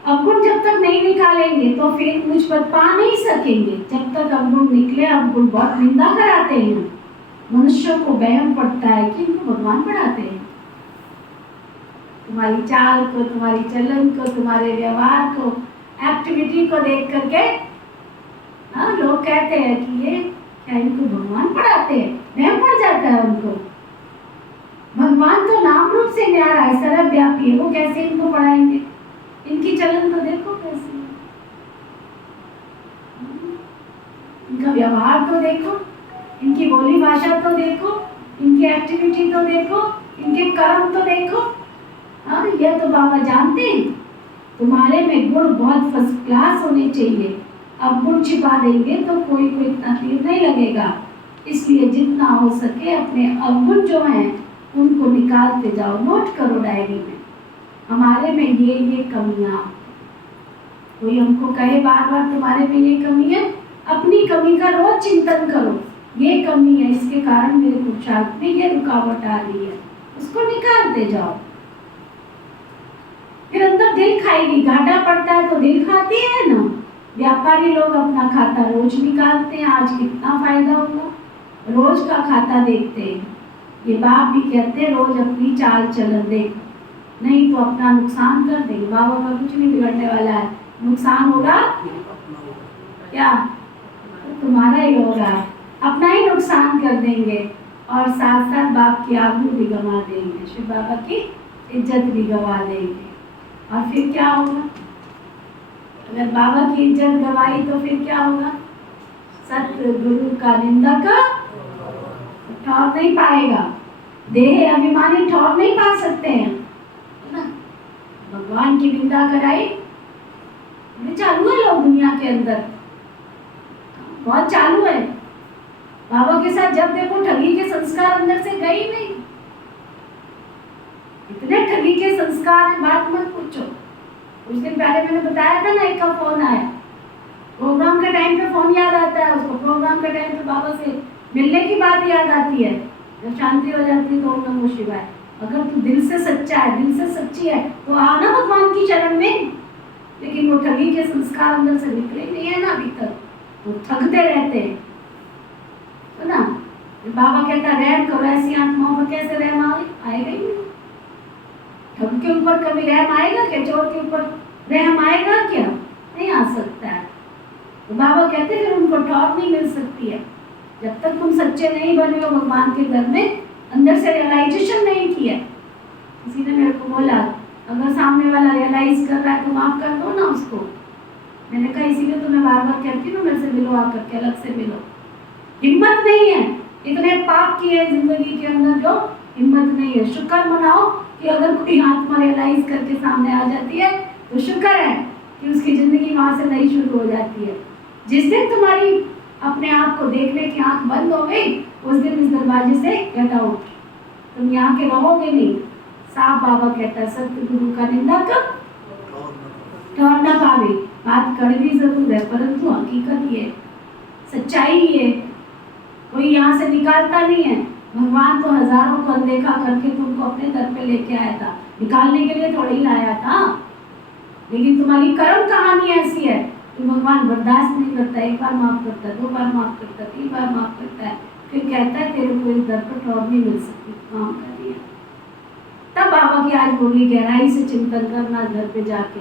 अवगुण जब तक नहीं निकालेंगे तो फिर मुझ पर पा नहीं सकेंगे। जब तक अवगुण निकले, अवगुण बहुत निंदा कराते हैं, मनुष्यों को वहम पड़ता है कि इनको भगवान पढ़ाते हैं। तुम्हारी चाल को, तुम्हारी चलन को, तुम्हारे व्यवहार को, एक्टिविटी को देख करके लोग कहते हैं कि ये क्या इनको भगवान पढ़ाते हैं, वहम पड़ जाता है उनको। भगवान तो नाम रूप से न्यारा है, सर्वव्यापी है, वो कैसे इनको पढ़ाएंगे? इनकी चलन तो देखो कैसी है, इनका व्यवहार तो देखो, इनकी बोली भाषा तो देखो, इनकी एक्टिविटी तो देखो, इनके कर्म तो देखो। हाँ, यह तो बाबा जानते हैं तुम्हारे में गुण बहुत फर्स्ट क्लास होने चाहिए। अब गुण छिपा देंगे तो कोई कोई इतना तीर नहीं लगेगा। इसलिए जितना हो सके अपने अवगुण जो हैं उनको निकालते जाओ। नोट करो डायरी में, हमारे में ये कमियां। कोई हमको कहे बार बार तुम्हारे में ये कमी है, अपनी कमी का रोज चिंतन करो। ये कमी है, इसके कारण मेरे पुरुषार्थ में ये रुकावट आ रही है, उसको निकालते जाओ। मतलब दिल खाएगी। घाटा पड़ता है तो दिल खाती है ना। व्यापारी लोग अपना खाता रोज निकालते हैं, आज कितना फायदा होगा, रोज का खाता देखते हैं। ये बाप भी कहते हैं रोज अपनी चाल चलन देखो, नहीं तो अपना नुकसान कर देंगे। बाबा का कुछ नहीं बिगड़ने वाला है, नुकसान होगा क्या? तो तुम्हारा ही होगा, अपना ही नुकसान कर देंगे और साथ साथ बाप की आबरू भी गंवा देंगे, शिव बाबा की इज्जत भी गंवा देंगे। और फिर क्या होगा? अगर बाबा की इज्जत गंवाई तो फिर क्या होगा? सतगुरु का निंदक ठौर नहीं पाएगा। देह अभिमानी ठौर नहीं पा सकते हैं, है ना। भगवान की निंदा कराई, चालू है लोग दुनिया के अंदर, बहुत चालू है। बाबा के साथ जब देखो ठगी के संस्कार अंदर से गए ही नहीं, इतने ठगी के संस्कार है, बात मत पूछो। उस दिन पहले मैंने बताया था ना, एक का फोन आया, प्रोग्राम के टाइम पे फोन याद आता है उसको, प्रोग्राम के टाइम पे बाबा से मिलने की बात याद आती है, जब शांति हो जाती है तो ओम नमः शिवाय। अगर तू दिल से सच्चा है, दिल से सच्ची है तो आना भगवान की शरण में। लेकिन वो ठगी के संस्कार अंदर से निकले नहीं है ना अभी तक, तो ठगते रहते हैं, है ना। बाबा कहता है रहम करो, ऐसी आत्माओं पर कैसे रहम आएगा ही नहीं। ठग के ऊपर कभी रहम आएगा क्या? चोर के ऊपर रहम आएगा क्या? नहीं आ सकता है। तो बाबा कहते हैं फिर उनको ठौर नहीं मिल सकती है जब तक तुम सच्चे नहीं बने हो भगवान के घर में, अंदर से रियलाइजेशन नहीं किया। किसी ने मेरे को बोला अगर सामने वाला रियलाइज कर रहा है तो माफ कर दो ना उसको। मैंने कहा इसीलिए तो मैं बार बार कहती हूँ मेरे से मिलो, आकर के अलग से मिलो। हिम्मत नहीं है, इतने पाप किए जिंदगी के अंदर जो हिम्मत नहीं है। शुक्र मनाओ कि अगर कोई आत्मा रियलाइज करके सामने आ जाती है तो शुक्र है कि उसकी जिंदगी वहां से नई शुरू हो जाती है। जिस दिन तुम्हारी अपने आप को देखने की आंख बंद हो गई उस दिन इस दरवाजे से गेट आउट, तुम यहाँ के रहोगे नहीं। साफ बाबा कहता है सतगुरु का निंदा कब ठौर न पावे। बात कड़वी जरूर है परंतु हकीकत ये, सच्चाई ये, कोई यहाँ से निकालता नहीं है। भगवान तो हजारों को अनदेखा करके तुमको अपने दर पे लेके आया था, निकालने के लिए थोड़ा ही लाया था। लेकिन तुम्हारी कर्म कहानी ऐसी है कि भगवान बर्दाश्त नहीं करता, एक बार माफ करता है, 2 बार माफ करता है, 3 बार माफ करता है, फिर कहता है तेरे को इस दर पर ठौर नहीं मिल सकती, काम कर दिया। तब बाबा की आज बोली गहराई से चिंतन करना घर पे जाके।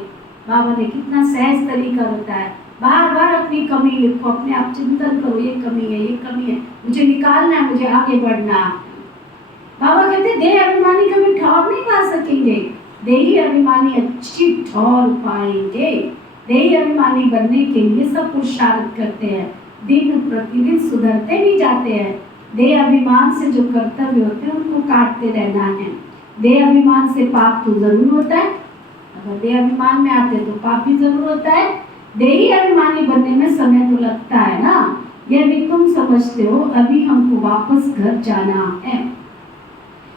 बाबा ने कितना सहज तरीका बताया, बार बार अपनी कमी लिखो, अपने आप चिंतन करो, ये कमी है, ये कमी है, मुझे निकालना है, मुझे आगे बढ़ना है। बाबा कहते देह अभिमानी कभी ठौर नहीं पा सकेंगे, देही अभिमानी अच्छी ठौर पाएंगे। देही अभिमानी बनने के लिए सब पुरुषार्थ करते हैं, दिन प्रतिदिन सुधरते भी जाते हैं। देह अभिमान से जो कर्तव्य होते हैं उनको काटते रहना है। देह अभिमान से पाप तो जरूर होता है, अगर देह अभिमान में आते तो पाप भी जरूर होता है। देही अभिमानी बनने में समय तो लगता है ना, यह भी तुम समझते हो। अभी हमको वापस घर जाना है।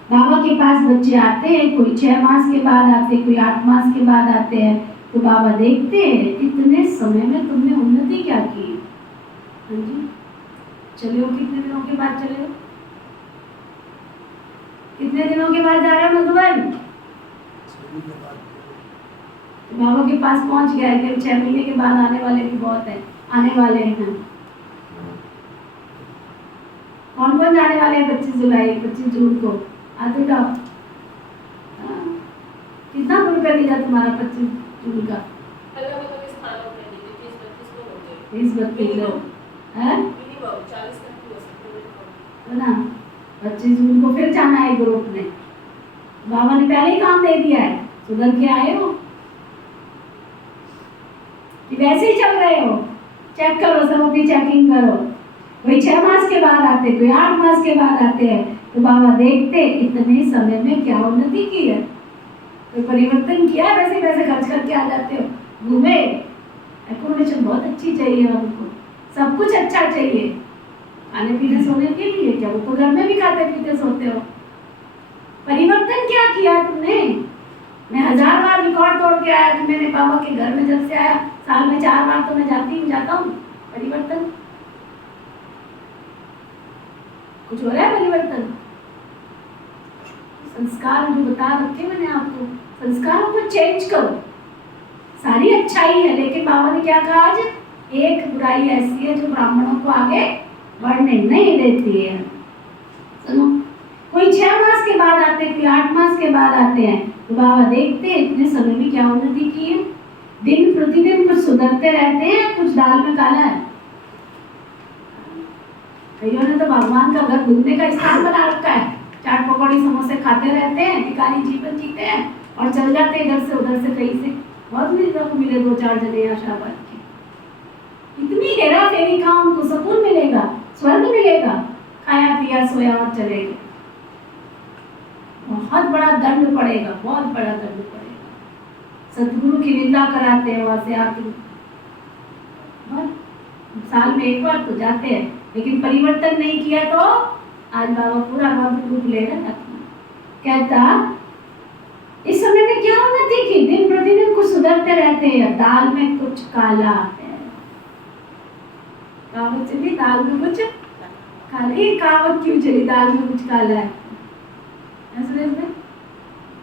बाबा के पास बच्चे आते हैं, कोई 6 मास के बाद आते, कोई 8 मास के बाद आते हैं, तो बाबा देखते हैं इतने समय में तुमने उन्नति क्या की। हाँ जी, चले हो कितने दिनों के बाद चले हो? कितने दिनों के बाद जा रहे हो मधुबन? बाबा के पास पहुंच गया है, 6 महीने के बाद आने वाले भी बहुत है, आने वाले हैं। कौन कौन जाने वाले हैं? 25 जुलाई 25 जून को आते जाओ। कितना रुपया दिया तुम्हारा 25 जून का? 20-32 लोग है ना। 25 जून को फिर जाना है ग्रुप ने। बाबा ने पहले ही काम दे दिया है, सुधर के आए हो कि वैसे ही चल रहे हो? चेक करो, सब अपनी चेकिंग करो। कोई 6 मास के बाद आते, कोई 8 मास के बाद आते हैं, तो बाबा देखते इतने समय में क्या उन्नति की है, कोई परिवर्तन किया है। वैसे वैसे खर्च करके आ जाते हो, घूमे। एकोमोडेशन बहुत अच्छी चाहिए हमको, सब कुछ अच्छा चाहिए, खाने पीने सोने के लिए क्या, वो तो घर में भी खाते पीते सोते हो। परिवर्तन क्या किया तुमने? मैं 1000 बार रिकॉर्ड तोड़ के आया कि मैंने बाबा के घर में जब से आया, साल में 4 बार तो मैं जाता हूँ। परिवर्तन कुछ हो रहा है? परिवर्तन संस्कार जो बता रखे मैंने आपको, संस्कारों को चेंज करो। सारी अच्छाई है, लेकिन बाबा ने क्या कहा आज, एक बुराई ऐसी है जो ब्राह्मणों को आगे बढ़ने नहीं देती है। सुनो, कोई 6 मास के बाद आते हैं, कोई 8 मास के बाद आते हैं, तो बाबा देखते हैं इतने समय में क्या उन्नति की है। दिन प्रतिदिन कुछ सुधरते रहते हैं, कुछ दाल में काला है। कईयों ने तो भगवान का घर घूमने का स्थान बना रखा है, चाट पकौड़ी समोसे खाते रहते हैं, भिखारी जीवन जीते हैं और चल जाते हैं इधर से उधर से कहीं से। बहुत मिले 2-4 जने यहाँ शाबाश के। इतनी हेरा फेरी का उनको सुकून मिलेगा, स्वर्ग मिलेगा, खाया पिया सोया और चले गए। बहुत बड़ा दंड पड़ेगा, बहुत बड़ा दंड पड़ेगा। सतगुरु की निंदा कराते हैं वहां से आके, साल में एक बार तो जाते हैं, लेकिन परिवर्तन नहीं किया तो आज बाबा पूरा रूप ले रहे हैं। कहता इस समय में क्या उन्नति की, दिन प्रतिदिन कुछ सुधरते रहते हैं, दाल में कुछ काला है। कहावत चली दाल में कुछ काला, ये कहावत क्यों चली दाल में कुछ काला है?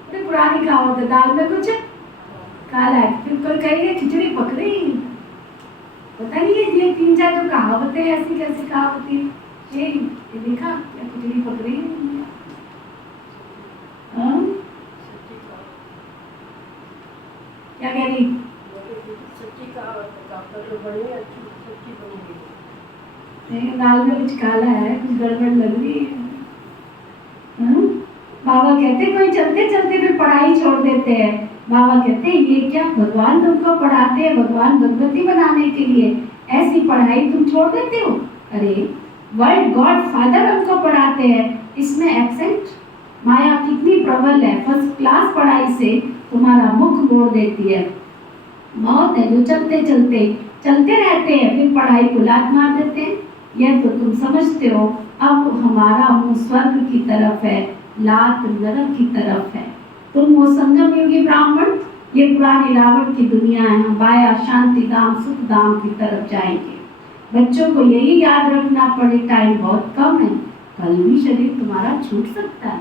बड़ी पुरानी कहावत है, दाल में कुछ काला है। फिर कोई कहेगा खिचड़ी पक रही, पता नहीं है ये 3-4 जो कहावतें ऐसी कैसी कहावतें, ये देखा क्या खिचड़ी पक रही है? क्या कह रही? दाल में कुछ काला है, कुछ गड़बड़ लग रही है। बाबा कहते कोई चलते चलते फिर पढ़ाई छोड़ देते हैं। बाबा कहते ये क्या भगवान तुमको पढ़ाते हैं, भगवान भगवती बनाने के लिए, ऐसी पढ़ाई तुम छोड़ देते हो? अरे वर्ल्ड गॉड फादर हमको पढ़ाते हैं, इसमें एक्सेंट माया कितनी प्रबल है। फर्स्ट क्लास पढ़ाई से तुम्हारा मुख मोड़ देती है। मौत है जो चलते चलते चलते रहते हैं, फिर पढ़ाई को लात मार देते हैं। यह तो तुम समझते हो, अब हमारा मुंह स्वर्ग की तरफ है, लात नरक की तरफ है। तुम वो संगम युगी ब्राह्मण, ये पुरानी रावण की दुनिया है, हम बाया शांति धाम सुख धाम की तरफ जाएंगे। बच्चों को यही याद रखना पड़े, टाइम बहुत कम है, कल भी शरीर तुम्हारा छूट सकता है।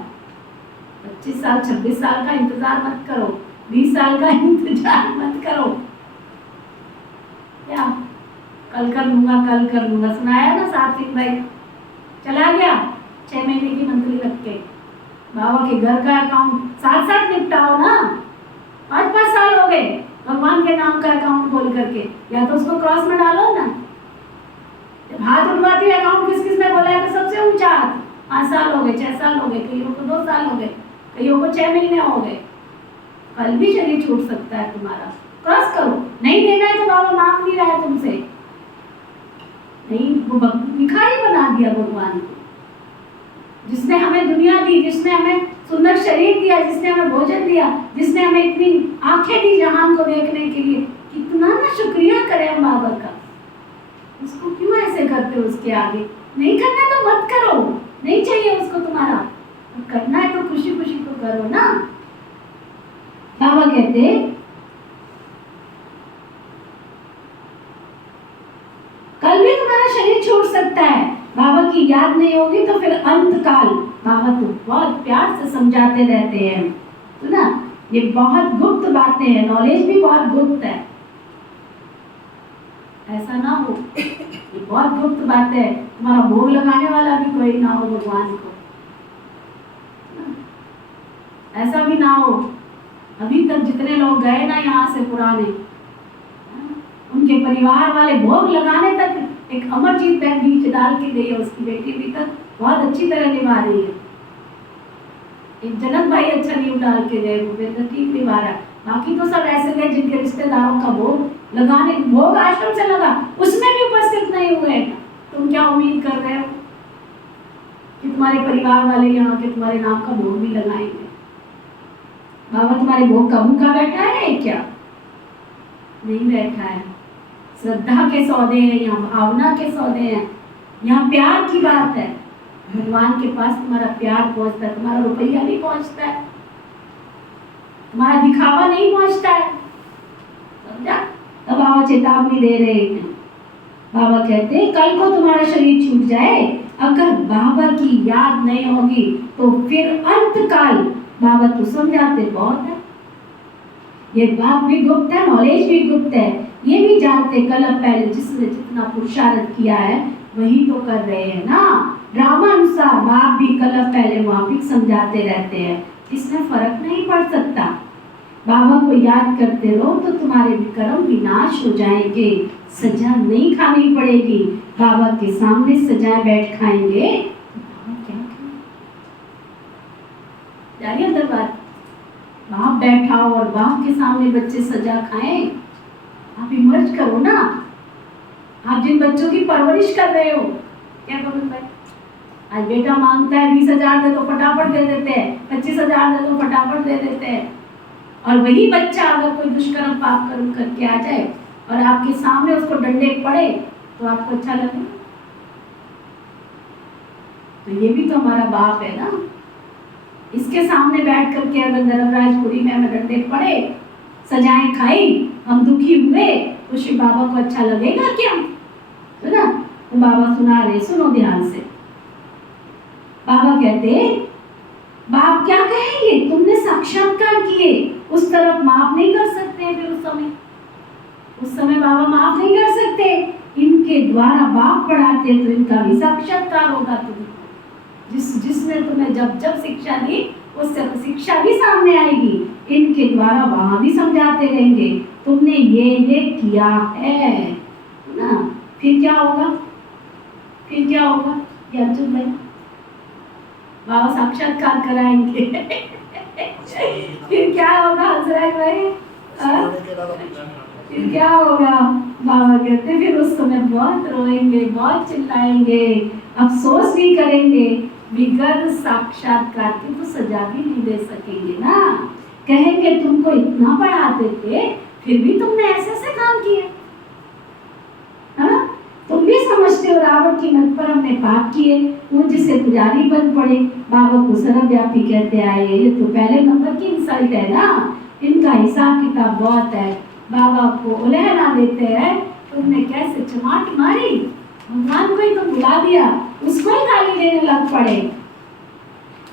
25 साल 26 साल का इंतजार मत करो, 20 साल का इंतजार मत करो। क्या कल कर लूंगा, कल कर लूंगा, सुनाया ना सात्विक भाई, चला गया 6 महीने की मंथली रख के। बाबा के घर का अकाउंट साथ साथ निपटाओ ना, 5-5 साल हो गए भगवान के नाम का अकाउंट खोल करके, या तो उसको क्रॉस में डालो ना। हाथ उठवाती अकाउंट किस किस ने बोला है, तो सबसे ऊंचा हाथ। 5 साल हो गए, 6 साल हो गए, कईयों को 2 साल हो गए, कईयों को 6 महीने हो गए। कल भी शरीर छूट सकता है तुम्हारा, क्रॉस करो। नहीं देना है तो बाबा मांग नहीं रहा है तुमसे, नहीं वो भिखारी बना दिया भगवान को, जिसने हमें दुनिया दी, जिसने हमें सुंदर शरीर दिया, जिसने हमें भोजन दिया, जिसने हमें इतनी आंखें दी जहान को देखने के लिए। कितना ना शुक्रिया करें हम बाबा का। उसको क्यों ऐसे करते हो उसके आगे? नहीं करना तो मत करो, नहीं चाहिए उसको तुम्हारा, करना है तो खुशी खुशी तो करो ना। बाबा कहते कल भी तुम्हारा शरीर छूट सकता है, बाबा की याद नहीं होगी तो फिर अंत काल। बाबा तो बहुत प्यार से समझाते रहते हैं, तो ना ये बहुत गुप्त बातें हैं, नॉलेज भी बहुत गुप्त है, ऐसा ना हो। ये बहुत गुप्त बात है, तुम्हारा भोग लगाने वाला भी कोई ना हो भगवान को, ऐसा भी ना हो। अभी तक जितने लोग गए ना यहाँ से पुराने, उनके परिवार वाले भोग लगाने तक, एक अमरजीत बहन बीच डाल के गई है, उसकी बेटी भी तक बहुत अच्छी तरह निभा रही है। एक जनक भाई अच्छा नींव डाल के गए, वो बेटा ठीक निभा रहा है। बाकी तो सब ऐसे गए जिनके रिश्तेदारों का भोग लगाने, भोग आश्रम से लगा, उसमें भी उपस्थित नहीं हुए। तुम क्या उम्मीद कर रहे हो कि तुम्हारे परिवार वाले यहाँ के तुम्हारे नाम का भोग भी लगाएंगे? बाबा तुम्हारे भोग का भूखा बैठा है क्या? नहीं बैठा है। श्रद्धा के सौदे हैं यहाँ, भावना के सौदे हैं, यहाँ प्यार की बात है। भगवान के पास तुम्हारा प्यार पहुंचता है, तुम्हारा रुपया नहीं पहुंचता है, तुम्हारा दिखावा नहीं पहुंचता है, समझा? तब बाबा चेतावनी दे रहे हैं। बाबा कहते हैं कल को तुम्हारा शरीर छूट जाए, अगर बाबा की याद नहीं होगी तो फिर अंत काल। बाबा तो समझाते बहुत है, ये बात भी गुप्त है, नॉलेज भी गुप्त है। ये भी जानते कल पहले जिसने जितना पुरुषार्थ किया है वही तो कर रहे हैं ना। ड्रामा अनुसार बाप भी कल पहले माफिक समझाते रहते हैं, इसमें फर्क नहीं पड़ सकता। बाबा को याद करते रहो तो तुम्हारे कर्म विनाश हो जाएंगे, सजा नहीं खानी पड़ेगी। बाबा के सामने सजाए बैठ खाएंगे तो बाबा क्या करें? जानिए दरबार बाप बैठा हो और बाप के सामने बच्चे सजा खाएं, आप इमर्ज करो ना। आप जिन बच्चों की परवरिश कर रहे हो, क्या करूँ भाई, आज बेटा मांगता है 20,000 दे तो फटाफट दे देते हैं, 25,000 दे तो फटाफट दे देते हैं। और वही बच्चा अगर कोई दुष्कर्म पाप कर्म करके आ जाए और आपके सामने उसको डंडे पड़े तो आपको अच्छा लगे? तो ये भी तो हमारा बाप है ना। इसके सामने बैठ करके अगर धर्मराजपुरी में हमें डंडे पड़े, सजाएं खाई, हम दुखी हुए, तो शिव बाबा को अच्छा लगेगा क्या? है ना? तो बाबा सुना रहे, सुनो ध्यान से। बाबा कहते, बाप क्या कहेंगे, तुमने साक्षात्कार किए, उस तरफ माफ नहीं कर सकते। फिर उस समय बाबा माफ नहीं कर सकते। इनके द्वारा बाप पढ़ाते तो इनका भी साक्षात्कार होगा। तुमको जिसने तुम्हें जब जब शिक्षा दी उससे तो शिक्षा भी सामने आएगी। इनके द्वारा वहां भी समझाते रहेंगे, तुमने ये किया है ना। फिर क्या होगा? फिर क्या होगा? ये अर्जुन भाई बाबा साक्षात्कार कराएंगे। फिर क्या होगा हजरत भाई? फिर क्या होगा? बाबा कहते फिर उस समय बहुत रोएंगे, बहुत चिल्लाएंगे, अफसोस भी करेंगे। बिगर साक्षात्कार की तो सजा भी नहीं दे सकेंगे ना। कहेंगे तुमको इतना पढ़ाते थे फिर भी तुमने ऐसे ऐसे काम किए, है ना। तुम भी समझते हो रावण की मत पर हमने पाप किए, पूज्य से पुजारी बन पड़े। बाबा को सर्वव्यापी कहते आए, ये तो पहले नंबर की इंसल्ट है ना। इनका हिसाब किताब बहुत है। बाबा को उलहना देते हैं, तुमने कैसे चमाट मारी, भगवान को ही तो बुला दिया, उसको ही गाली देने लग पड़े।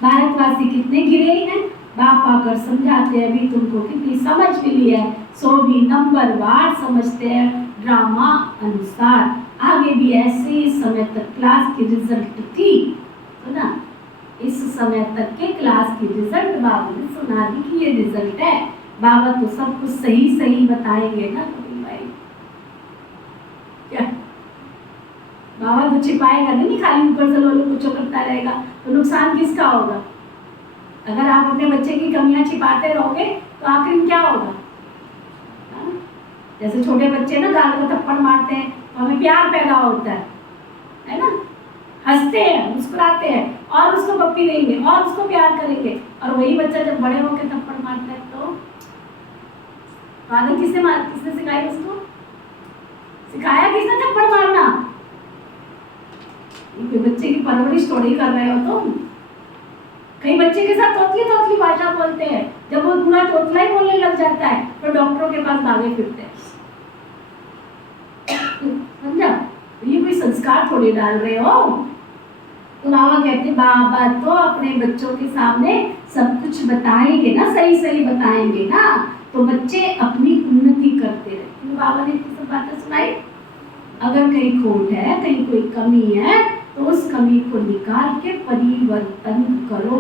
भारतवासी कितने गिरे हैं, बाप आकर समझाते हैं, अभी तुमको कितनी समझ मिली है, सो भी नंबर वार समझते हैं ड्रामा अनुसार। आगे भी ऐसे समय तक क्लास की रिजल्ट थी, तो ना इस समय तक के क्लास की रिजल्ट बाबा ने सुना दी कि ये रिजल्ट है। बाबा तो सब कुछ सही सही बताएंगे ना कभी भाई, क्या बाबा तो छिपाएगा नहीं, खाली ऊपर से लोलो कुछ करता रहेगा तो नुकसान किसका होगा? अगर आप अपने बच्चे की कमियां छिपाते रहोगे तो आखिर में क्या होगा? जैसे छोटे बच्चे ना गाल को थप्पड़ मारते हैं तो हमें प्यार पैदा होता है ना, हंसते हैं, मुस्कुराते हैं और उसको पप्पी देंगे और उसको प्यार करेंगे। और वही बच्चा जब बड़े होकर थप्पड़ मारता है तो आदत किसने सिखाई उसको? सिखाया किसने थप्पड़ मारना? कोई बच्चे की परवरिश थोड़ी कर रहे हो तुम। कई बच्चे के साथ तोतली तोतली भाषा बोलते हैं, जब वो पूरा तोतला ही बोलने लग जाता है तो डॉक्टरों के पास भागे फिरते हैं। समझा? ये कोई संस्कार थोड़ी डाल रहे हो। तो बाबा कहते बाबा तो अपने बच्चों के सामने सब कुछ बताएंगे ना, सही सही बताएंगे ना, तो बच्चे अपनी उन्नति करते रहते। तो बाबा ने सब बातें सुनाई। अगर कहीं खोट है, कहीं कोई कमी है तो उस कमी को निकाल के परिवर्तन करो,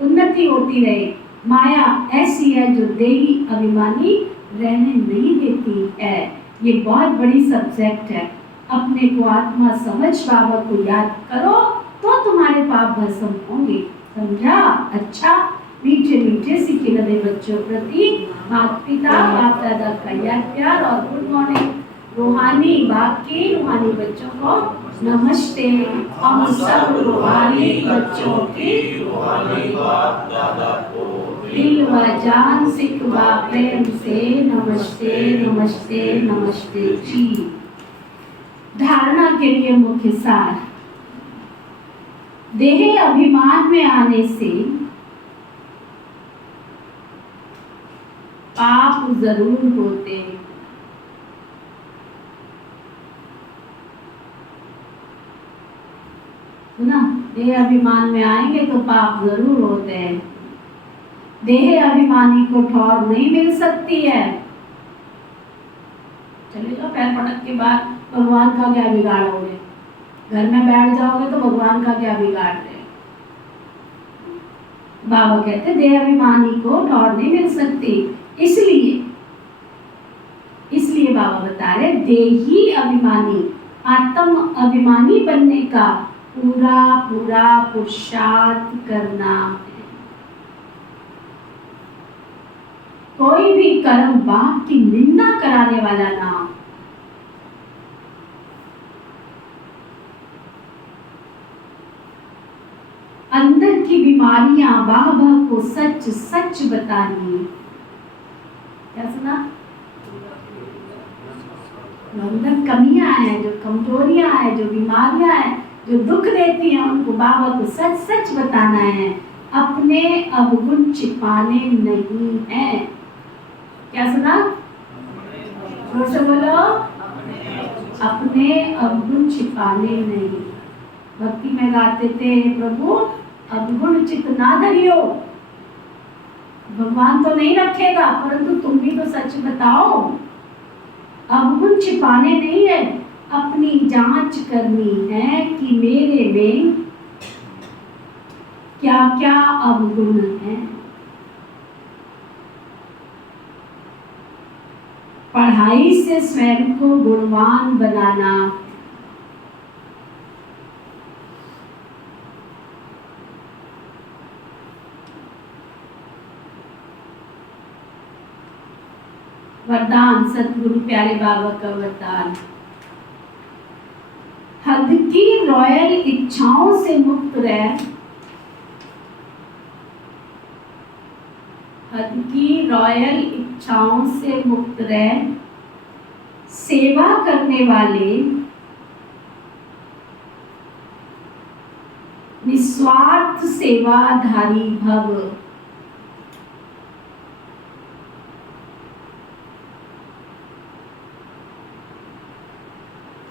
उन्नति होती रहे। माया ऐसी है जो देही अभिमानी रहने नहीं देती है। ये बहुत बड़ी सब्जेक्ट है। अपने को आत्मा समझ बाबा को याद करो तो तुम्हारे पाप भस्म होंगे। समझा? अच्छा, मीठे मीठे सीखे लगे बच्चों प्रति माता पिता बाप दादा का याद प्यार और गुड मॉर्निंग। रूहानी बाप की रूहानी बच्चों को नमस्ते। हम सब रूहानी बच्चों की रूहानी बाप दादा को दिल व जान सिख व प्रेम से नमस्ते नमस्ते नमस्ते जी। धारणा के लिए मुख्य सार, देह अभिमान में आने से पाप जरूर होते हैं। ना, देह अभिमान में आएंगे तो पाप जरूर होते हैं। देह अभिमानी को ठौर नहीं मिल सकती है। चले जाओ पैर पटक के बाद भगवान का क्या बिगाड़ोगे, घर में बैठ जाओगे तो भगवान का क्या बिगाड़ रहे। बाबा कहते देह अभिमानी को ठौर नहीं मिल सकती, इसलिए बाबा बता रहे देही अभिमानी, आत्म अभिमानी बनने का पूरा पूरा पुरुषार्थ करना है। कोई भी कर्म बाप की निंदा कराने वाला ना हो। अंदर की बीमारियां बाह को सच सच बतानी। क्या सुना? अंदर कमियां हैं, जो कमजोरियां हैं, जो बीमारियां हैं, जो दुख देती हैं, उनको बाबा को सच सच बताना है। अपने अवगुण छिपाने नहीं है। क्या सुना? जोर से बोलो। अपने अवगुण छिपाने नहीं। भक्ति में गाते थे प्रभु अवगुण चित ना धरियो। भगवान तो नहीं रखेगा, परंतु तुम भी तो सच बताओ। अवगुण छिपाने नहीं है, अपनी जांच करनी है कि मेरे में क्या क्या अवगुण है। पढ़ाई से स्वयं को गुणवान बनाना। वरदान सतगुरु प्यारे बाबा का वरदान, हद की रॉयल इच्छाओं से मुक्त रह। हद की रॉयल इच्छाओं से मुक्त रह, सेवा करने वाले निस्वार्थ सेवाधारी भव।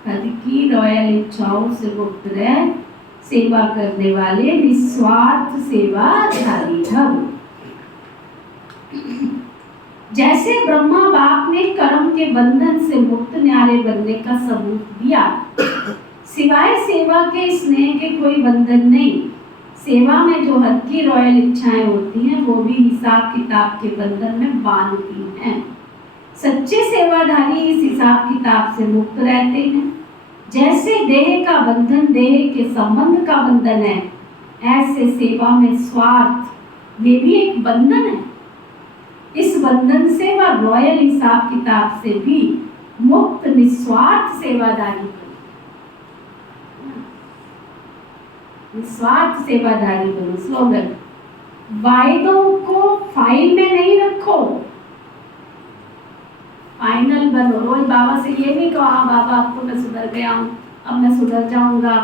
हद की रॉयल इच्छाओं से मुक्त रह, सेवा करने वाले निस्वार्थ सेवाधारी भव। जैसे ब्रह्मा बाप ने कर्म के बंधन से मुक्त न्यारे बनने का सबूत दिया, सिवाय सेवा के स्नेह के कोई बंधन नहीं। सेवा में जो हद की रॉयल इच्छाएं होती हैं वो भी हिसाब किताब के बंधन में बांधती हैं। सच्चे सेवाधारी इस हिसाब किताब से मुक्त रहते हैं। जैसे देह का बंधन देह के संबंध का बंधन है, ऐसे सेवा में स्वार्थ ये भी एक बंधन है। इस बंधन से वह रॉयल हिसाब किताब से भी मुक्त निस्वार्थ सेवादारी बनो। निस्वार्थ सेवादारी बनो। स्लोगन, वायदों को फाइल में नहीं रखो, फाइनल बनो। रोज बाबा से ये नहीं कहो हाँ बाबा अब तो मैं सुधर गया हूँ, अब मैं सुधर जाऊंगा,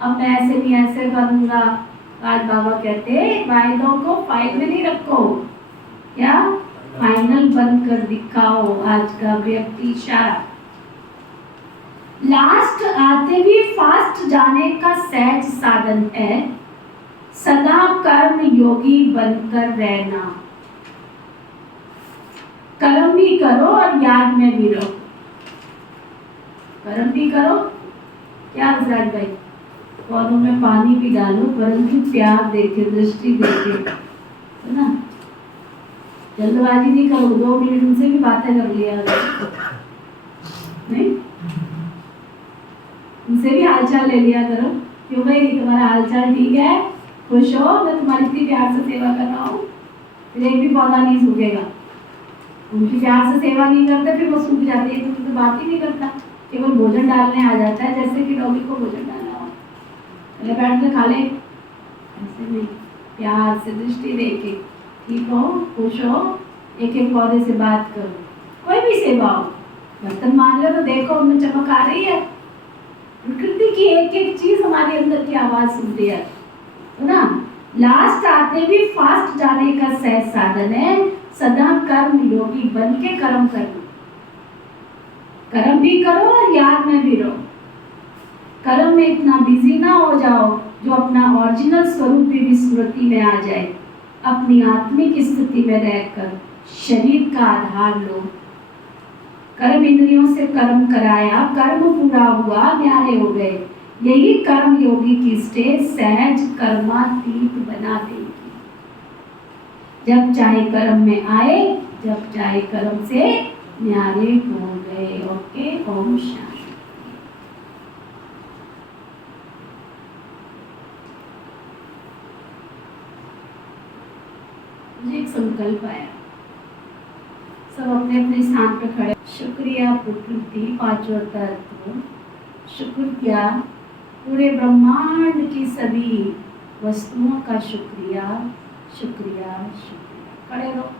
अब मैं ऐसे नहीं ऐसे करूंगा। आज बाबा कहते वायदों को फाइल में नहीं रखो, क्या फाइनल बनकर दिखाओ। आज का व्यक्ति इशारा। लास्ट आते भी फास्ट जाने का सहज साधन है, सदा कर्म योगी बनकर रहना। कर्म भी करो और याद में भी रहो। कर्म भी करो, क्या राज भाई, पौधों में पानी भी डालो, परंतु प्यार देके, दृष्टि देके, है ना। जल्दबाजी नहीं करो, 2 मिनट उनसे भी बातें कर लिया नहीं, उनसे भी हालचाल ले लिया करो। क्यों भाई तुम्हारा हालचाल ठीक है, खुश हो, मैं तुम्हारी इतनी प्यार से सेवा कर रहा हूँ, फिर एक भी पौधा नहीं सूखेगा। उनकी प्यार से सेवा नहीं करते फिर वो सूख जाती है, तो उनसे बात ही नहीं करता, केवल भोजन डालने आ जाता है, जैसे कि डॉगी को भोजन डालना हो, पहले बैठ के खा ले, ऐसे नहीं, प्यार से दृष्टि देके, ठीक हो, खुश हो, एक एक पौधे से बात करो। कोई भी सेवा हो, बर्तन मांग रहे तो देखो उनमें चमक आ रही है। प्रकृति की एक एक चीज हमारे अंदर की आवाज सुनती है ना। लास्ट आते भी फास्ट जाने का सहज साधन है, सदा कर्म योगी बन के कर्म करना। कर्म भी करो और याद में भी रहो। कर्म में इतना बिजी ना हो जाओ जो अपना ओरिजिनल स्वरूप भी विस्मृति में आ जाए। अपनी आत्मिक स्थिति में रहकर शरीर का आधार लो। कर्म इंद्रियों से कर्म कराया, कर्म पूरा हुआ, न्यारे हो गए। यही कर्म योगी की स्टेज सहज कर्मातीत बना देगी। जब चाहे कर्म में आए, जब चाहे कर्म से न्यारे हो गए। ओके, ओम शांति। मुझे एक संकल्प आया, सब अपने अपने स्थान पर खड़े। शुक्रिया प्रकृति, पांचों तत्व, शुक्रिया पूरे ब्रह्मांड की सभी वस्तुओं का शुक्रिया, शुक्रिया, शुक्रिया। खड़े रहो।